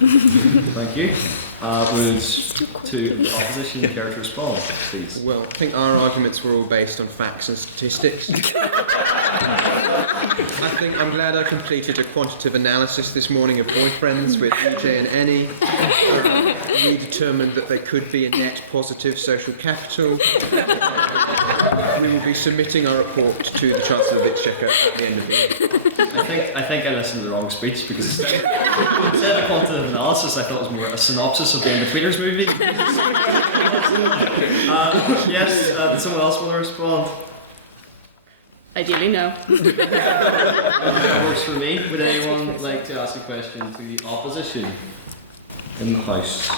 Thank you. Would to the opposition care to respond, please? Well, I think our arguments were all based on facts and statistics. I think I'm glad I completed a quantitative analysis this morning of boyfriends with EJ and Annie. We determined that they could be a net positive social capital. We will be submitting our report to the Chancellor of the Exchequer at the end of the year. I think I listened to the wrong speech because instead of a quantitative analysis, I thought it was more a synopsis of the In-Betweeners movie. Yes, did someone else want to respond? Ideally, no. That works for me. Would anyone like to ask a question to the opposition in the House?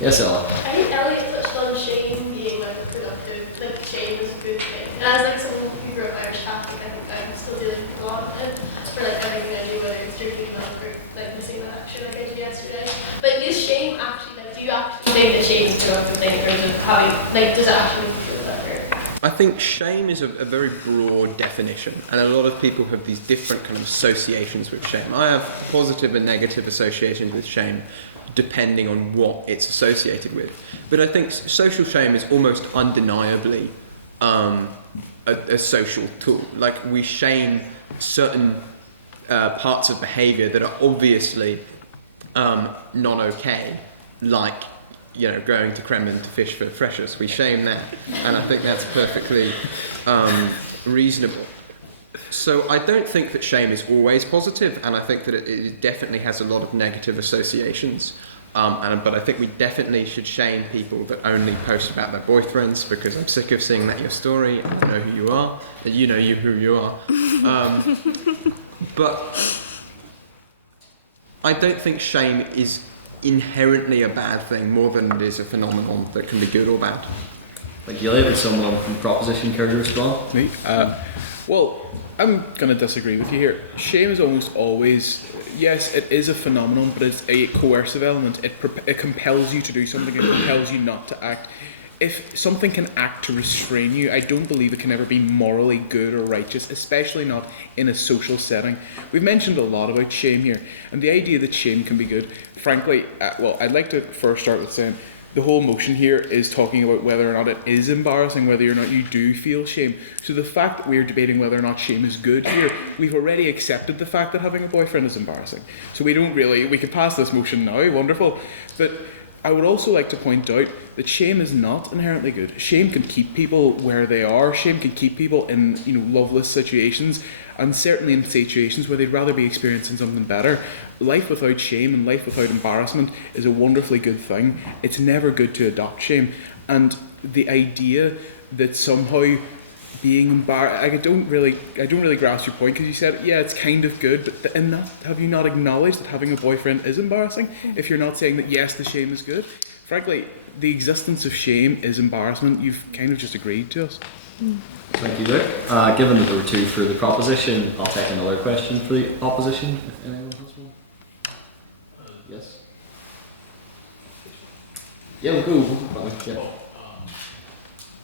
Yes, Ella. I think Elliot touched on shame being like productive, like shame is a good thing. And as like someone who grew up Irish Catholic, I think I'm still dealing with a lot of it for like everything I do, whether it's drinking milk or like missing that action like I did yesterday. But is shame actually like, do you actually think that shame is a productive thing in terms of having like, does it actually make you feel better? I think shame is a very broad definition, and a lot of people have these different kind of associations with shame. I have positive and negative associations with shame, depending on what it's associated with. But I think social shame is almost undeniably a social tool. Like, we shame certain parts of behaviour that are obviously not okay, like, you know, going to Kremlin to fish for freshers. We shame that, and I think that's perfectly reasonable. So I don't think that shame is always positive, and I think that it definitely has a lot of negative associations. But I think we definitely should shame people that only post about their boyfriends, because I'm sick of seeing that in your story. I know who you are, and you know who you are. But I don't think shame is inherently a bad thing, more than it is a phenomenon that can be good or bad. Like, Elliot, would someone from Proposition care to respond? Me? Well, I'm going to disagree with you here. Shame is almost always, yes, it is a phenomenon, but it's a coercive element. It compels you to do something, it compels you not to act. If something can act to restrain you, I don't believe it can ever be morally good or righteous, especially not in a social setting. We've mentioned a lot about shame here, and the idea that shame can be good, frankly, well, I'd like to first start with saying the whole motion here is talking about whether or not it is embarrassing, whether or not you do feel shame. So the fact that we're debating whether or not shame is good here, we've already accepted the fact that having a boyfriend is embarrassing. So we can pass this motion now, wonderful. But I would also like to point out that shame is not inherently good. Shame can keep people where they are. Shame can keep people in, loveless situations, and certainly in situations where they'd rather be experiencing something better. Life without shame and life without embarrassment is a wonderfully good thing. It's never good to adopt shame. And the idea that somehow being embarrassed, I don't really grasp your point, because you said, yeah, it's kind of good, but in that, have you not acknowledged that having a boyfriend is embarrassing? If you're not saying that, yes, the shame is good. Frankly, the existence of shame is embarrassment. You've kind of just agreed to us. Thank you, Luke. Given that there were two for the proposition, I'll take another question for the opposition, if anyone has one. Yes? Yeah, we'll go. Yeah.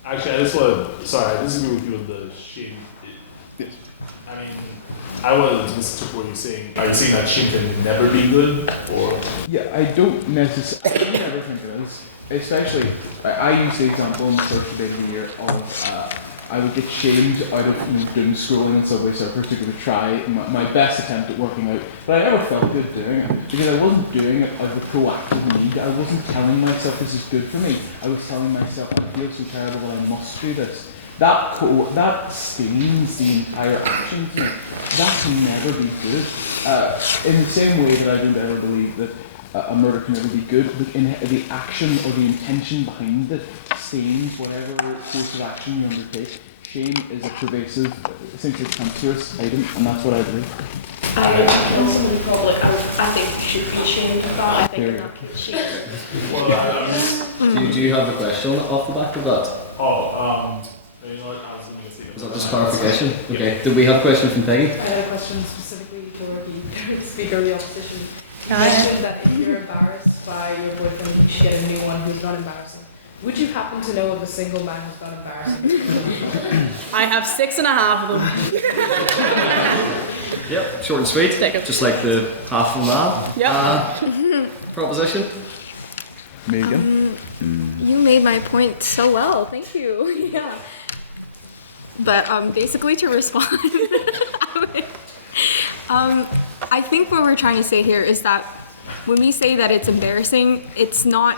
Actually, I just want to, sorry, I disagree with you on the shame. Yes. I mean, I want to listen to what you're saying. Are you saying that shame can never be good, or? Yeah, I don't necessarily, I never think it is. Especially, I use the example in the first debate of the year of I would get shamed out of doom scrolling on Subway Surfers to go to try my best attempt at working out, but I never felt good doing it, because I wasn't doing it out of a proactive need. I wasn't telling myself this is good for me. I was telling myself I feel so terrible, I must do this. That stains the entire action to me. That can never be good. In the same way that I don't ever believe that a murder can never be good, the action or the intention behind it stains whatever course of action you undertake. Shame is a pervasive, essentially cancerous item, and that's what I believe. I think you should be ashamed of that. I think in that case, shame. Do you have a question off the back of that? You know what, I was going to say. Was that just clarification? Okay. Did we have a question from Peggy? I had a question specifically for the Speaker of the Opposition. You mentioned that if you're embarrassed by your boyfriend, you should get a new one who's not embarrassing. Would you happen to know of a single man who's not embarrassing? I have 6.5 of them. Yep, short and sweet. Just like the half of man. Yep. Proposition. Megan. You made my point so well. Thank you. Yeah. But basically, to respond, I think what we're trying to say here is that when we say that it's embarrassing, it's not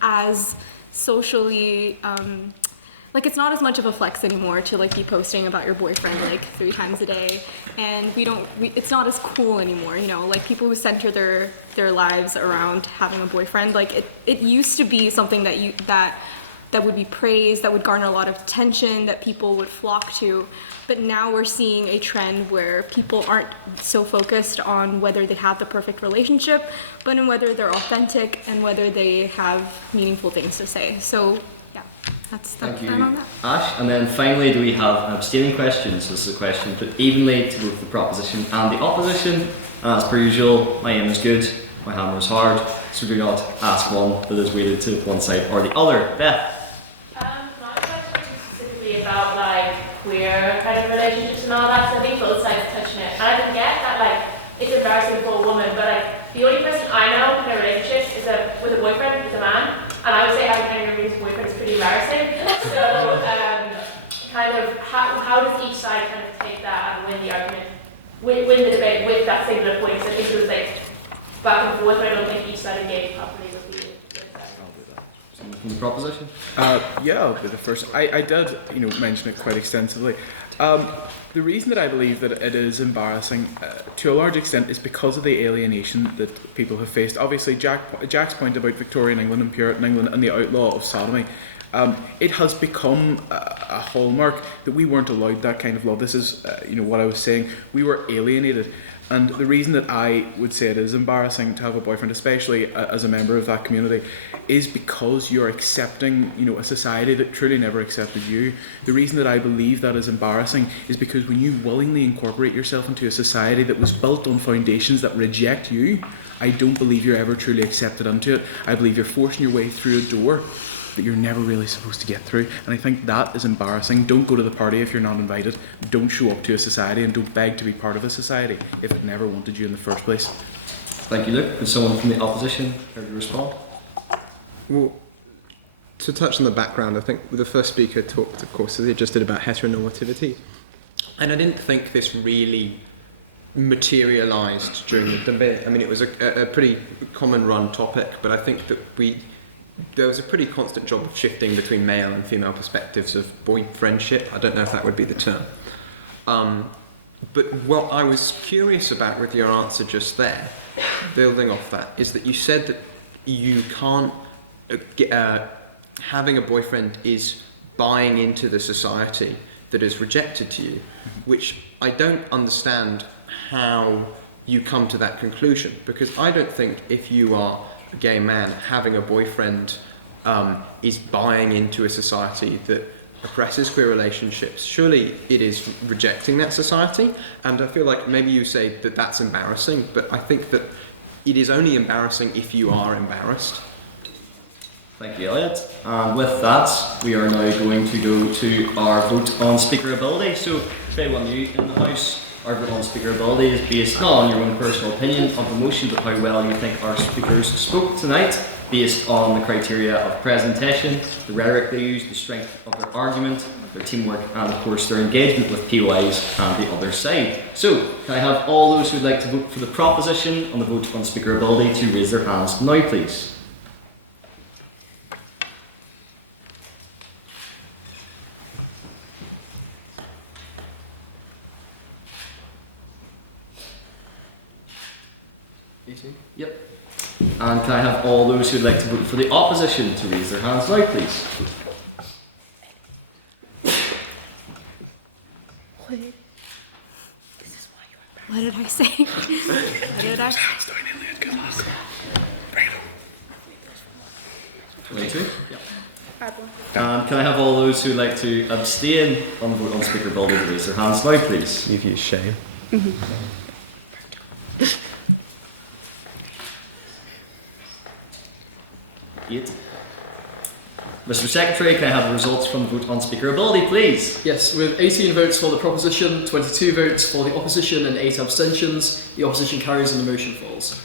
as socially, like it's not as much of a flex anymore to like be posting about your boyfriend like 3 times a day, and it's not as cool anymore, you know, like people who center their lives around having a boyfriend, like it used to be something that would be praised, that would garner a lot of attention, that people would flock to. But now we're seeing a trend where people aren't so focused on whether they have the perfect relationship, but in whether they're authentic and whether they have meaningful things to say. So yeah, that's Thank you, on that. Ash. And then finally, do we have an abstaining question? So this is a question put evenly to both the proposition and the opposition. And as per usual, my aim is good, my hammer is hard, so do not ask one that is weighted to one side or the other. Beth? My question is specifically about like queer kind of relationships and all that, so I think both sides are touching it. And I can get that like it's embarrassing for a woman, but like the only person I know in a relationship is with a boyfriend, is a man, and I would say having any with a boyfriend is pretty embarrassing. So kind of how does each side kind of take that and win the argument, win the debate with that singular point? So I think it was like back and forth, but I don't think each side engaged properly with the From the proposition? Yeah, I'll be the first. I did, mention it quite extensively. The reason that I believe that it is embarrassing, to a large extent, is because of the alienation that people have faced. Obviously, Jack's point about Victorian England and Puritan England and the outlaw of sodomy, it has become a hallmark that we weren't allowed that kind of law. This is, what I was saying. We were alienated. And the reason that I would say it is embarrassing to have a boyfriend, especially as a member of that community, is because you're accepting, a society that truly never accepted you. The reason that I believe that is embarrassing is because when you willingly incorporate yourself into a society that was built on foundations that reject you, I don't believe you're ever truly accepted into it. I believe you're forcing your way through a door that you're never really supposed to get through, and I think that is embarrassing. Don't go to the party if you're not invited. Don't show up to a society, and don't beg to be part of a society if it never wanted you in the first place. Thank you, Luke. Would someone from the opposition care to respond? Well, to touch on the background, I think the first speaker talked, of course, as they just did, about heteronormativity, and I didn't think this really materialised during the debate. I mean, it was a pretty common run topic, but I think that there was a pretty constant job of shifting between male and female perspectives of boyfriendship. I don't know if that would be the term. But what I was curious about with your answer just there, building off that, is that you said that you can't, having a boyfriend is buying into the society that is rejected to you, which I don't understand how you come to that conclusion, because I don't think if you are a gay man, having a boyfriend is buying into a society that oppresses queer relationships. Surely it is rejecting that society, and I feel like maybe you say that that's embarrassing, but I think that it is only embarrassing if you are embarrassed. Thank you, Elliot. And with that, we are now going to go to our vote on speaker ability. So, for anyone new in the House, our vote on speaker ability is based not on your own personal opinion of the motion, but how well you think our speakers spoke tonight, based on the criteria of presentation, the rhetoric they used, the strength of their argument, their teamwork, and of course their engagement with POIs and the other side. So, can I have all those who would like to vote for the proposition on the vote on speaker ability to raise their hands now, please? Yep. And can I have all those who would like to vote for the opposition to raise their hands now, please? What did I say? What did I say? 22? Yep. And can I have all those who would like to abstain on the vote on speaker ability to raise their hands now, please? You've used shame. Mr. Secretary, can I have the results from the vote on speaker ability, please? Yes, with 18 votes for the proposition, 22 votes for the opposition and 8 abstentions, the opposition carries and the motion falls.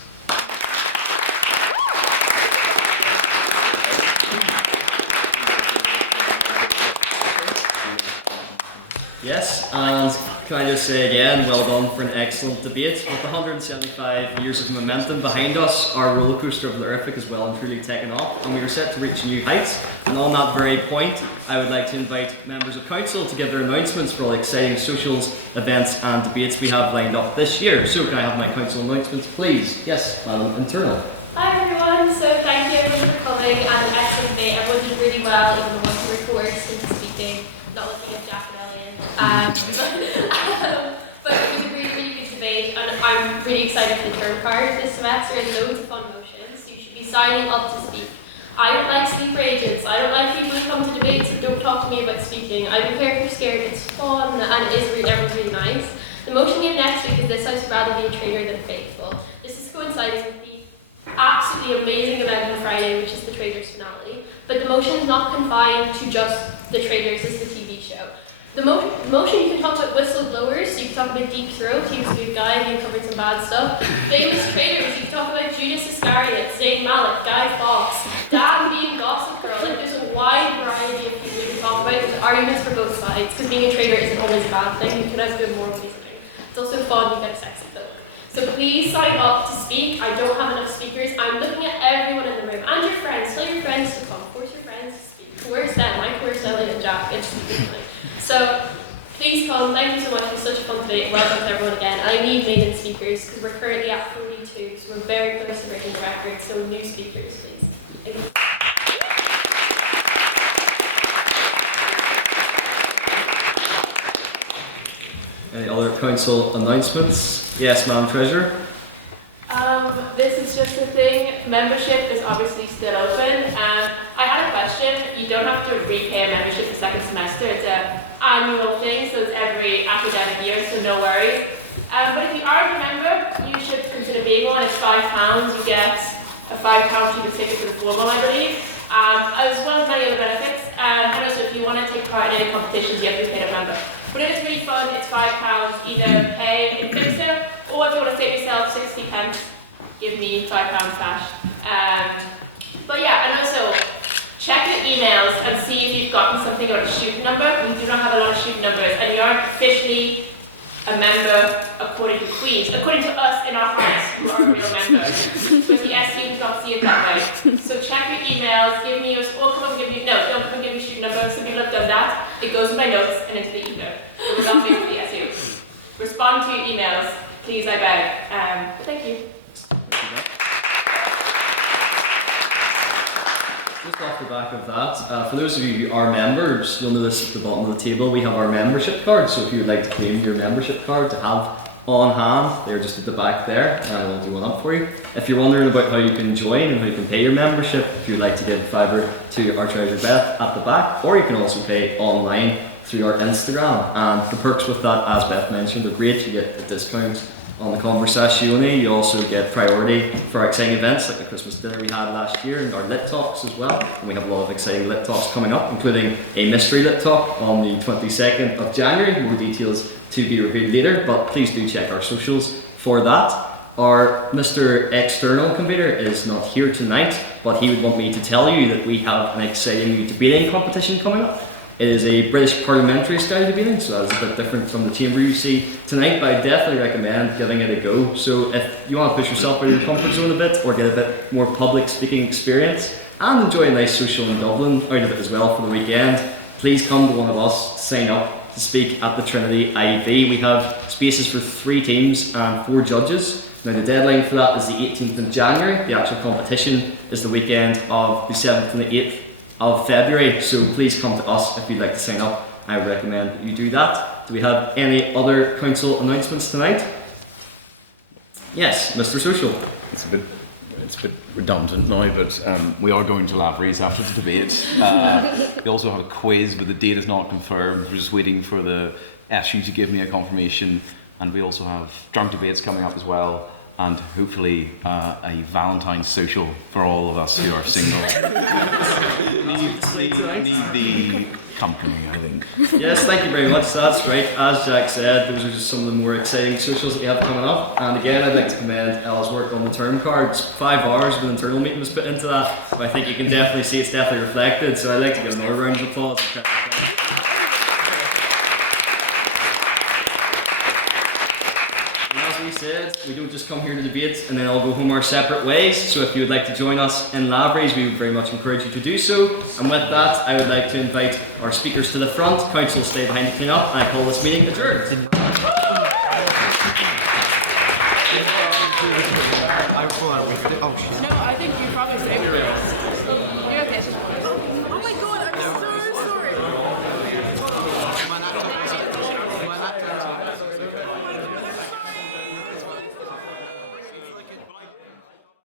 Yes, and can I just say again, well done for an excellent debate. With 175 years of momentum behind us, our rollercoaster of the Earthic is well and truly taken off, and we are set to reach new heights. And on that very point, I would like to invite members of council to give their announcements for all the exciting socials, events and debates we have lined up this year. So can I have my council announcements, please? Yes, Madam Internal. Hi everyone, so thank you everyone for coming and an excellent debate. Everyone did really well, even the ones who were forced into speaking, not looking at Jack and Elliot. But it was a really, really good debate, and I'm really excited for the term card this semester. There's loads of fun motions, so you should be signing up to speak. I don't like sleeper agents. I don't like people who come to debates and don't talk to me about speaking. I don't care if you're scared. It's fun, and it is really, everyone's really nice. The motion we have next week is this house would rather be a traitor than faithful. This is coinciding with the absolutely amazing event on Friday, which is the Traitors finale. But the motion is not confined to just the Traitors as the TV show. The motion, you can talk about whistleblowers, you can talk about Deep Throat, he was a good guy, he uncovered some bad stuff. Famous traitors, you can talk about Judas Iscariot, Zayn Malik, Guy Fawkes, Dan being Gossip Girl. Like, there's a wide variety of people you can talk about. There's arguments for both sides, because being a traitor isn't always a bad thing. You can have good moral reasoning. It's also fun, you get a sexy look. So please sign up to speak. I don't have enough speakers. I'm looking at everyone in the room, and your friends. Tell your friends to come. Force your friends to speak. Coerce them. I coerce Elliot and Jack into speaking tonight. So please come. Thank you so much for such a fun debate. Welcome to everyone again. I need maiden speakers because we're currently at 42, so we're very close to breaking the record. So new speakers, please. Thank you. Any other council announcements? Yes, Madam Treasurer. This is just a thing. Membership is obviously still open. I had a question. You don't have to repay a membership the second semester. It's an annual thing, so it's every academic year, so no worries. But if you aren't a member, you should consider being one. It's £5. You get a £5 cheaper ticket for the formal, I believe, as well as many other benefits. And also, if you want to take part in any competitions, you have to be paid a member. But it is really fun. It's £5. Either pay in Fixer, or if you want to save yourself 60 pence, give me £5 cash. But yeah, and also check your emails and see if you've gotten something about a student number. We do not have a lot of student numbers, and you aren't officially a member according to Queens, according to us in our hearts, who are real members. But the SU does not see it that way. So check your emails, give me your, or come and give me, no, don't come and give me student number. Some people have done that. It goes in my notes and into the ether. It was not made for the SU. Respond to your emails, please, I beg. But thank you. Just off the back of that, for those of you who are members, you'll notice at the bottom of the table we have our membership card. So if you would like to claim your membership card to have on hand, they're just at the back there, and I will do one up for you. If you're wondering about how you can join and how you can pay your membership, if you'd like to give a fiver to our treasurer Beth at the back, or you can also pay online through our Instagram. And the perks with that, as Beth mentioned, are great. You get a discount on the Conversazione. You also get priority for our exciting events like the Christmas dinner we had last year and our lit talks as well. And we have a lot of exciting lit talks coming up, including a mystery lit talk on the 22nd of January. More details to be revealed later, but please do check our socials for that. Our Mr. External Convener is not here tonight, but he would want me to tell you that we have an exciting new debating competition coming up. It is a British parliamentary style debating, so that's a bit different from the chamber you see tonight, but I definitely recommend giving it a go. So if you want to push yourself out of your comfort zone a bit, or get a bit more public speaking experience, and enjoy a nice social in Dublin out of it as well for the weekend, please come to one of us to sign up to speak at the Trinity IV. We have spaces for 3 teams and 4 judges. Now the deadline for that is the 18th of January. The actual competition is the weekend of the 7th and the 8th of February, so please come to us if you'd like to sign up. I would recommend that you do that. Do we have any other council announcements tonight? Yes, Mr. Social. It's a bit redundant now, but we are going to Lavery's after the debate. We also have a quiz, but the date is not confirmed. We're just waiting for the SU to give me a confirmation, and we also have drunk debates coming up as well. and hopefully a Valentine's social for all of us who are single. need the company, I think. Yes, thank you very much. That's right. As Jack said, those are just some of the more exciting socials that we have coming up. And again, I'd like to commend Ella's work on the term cards. 5 hours of an internal meeting was put into that. But I think you can definitely see it's definitely reflected. So I'd like to give another round of applause. Said, we don't just come here to debate and then all go home our separate ways. So if you would like to join us in Lavery's, we would very much encourage you to do so. And with that, I would like to invite our speakers to the front. Council stay behind to clean up, and I call this meeting adjourned. Oh, shit.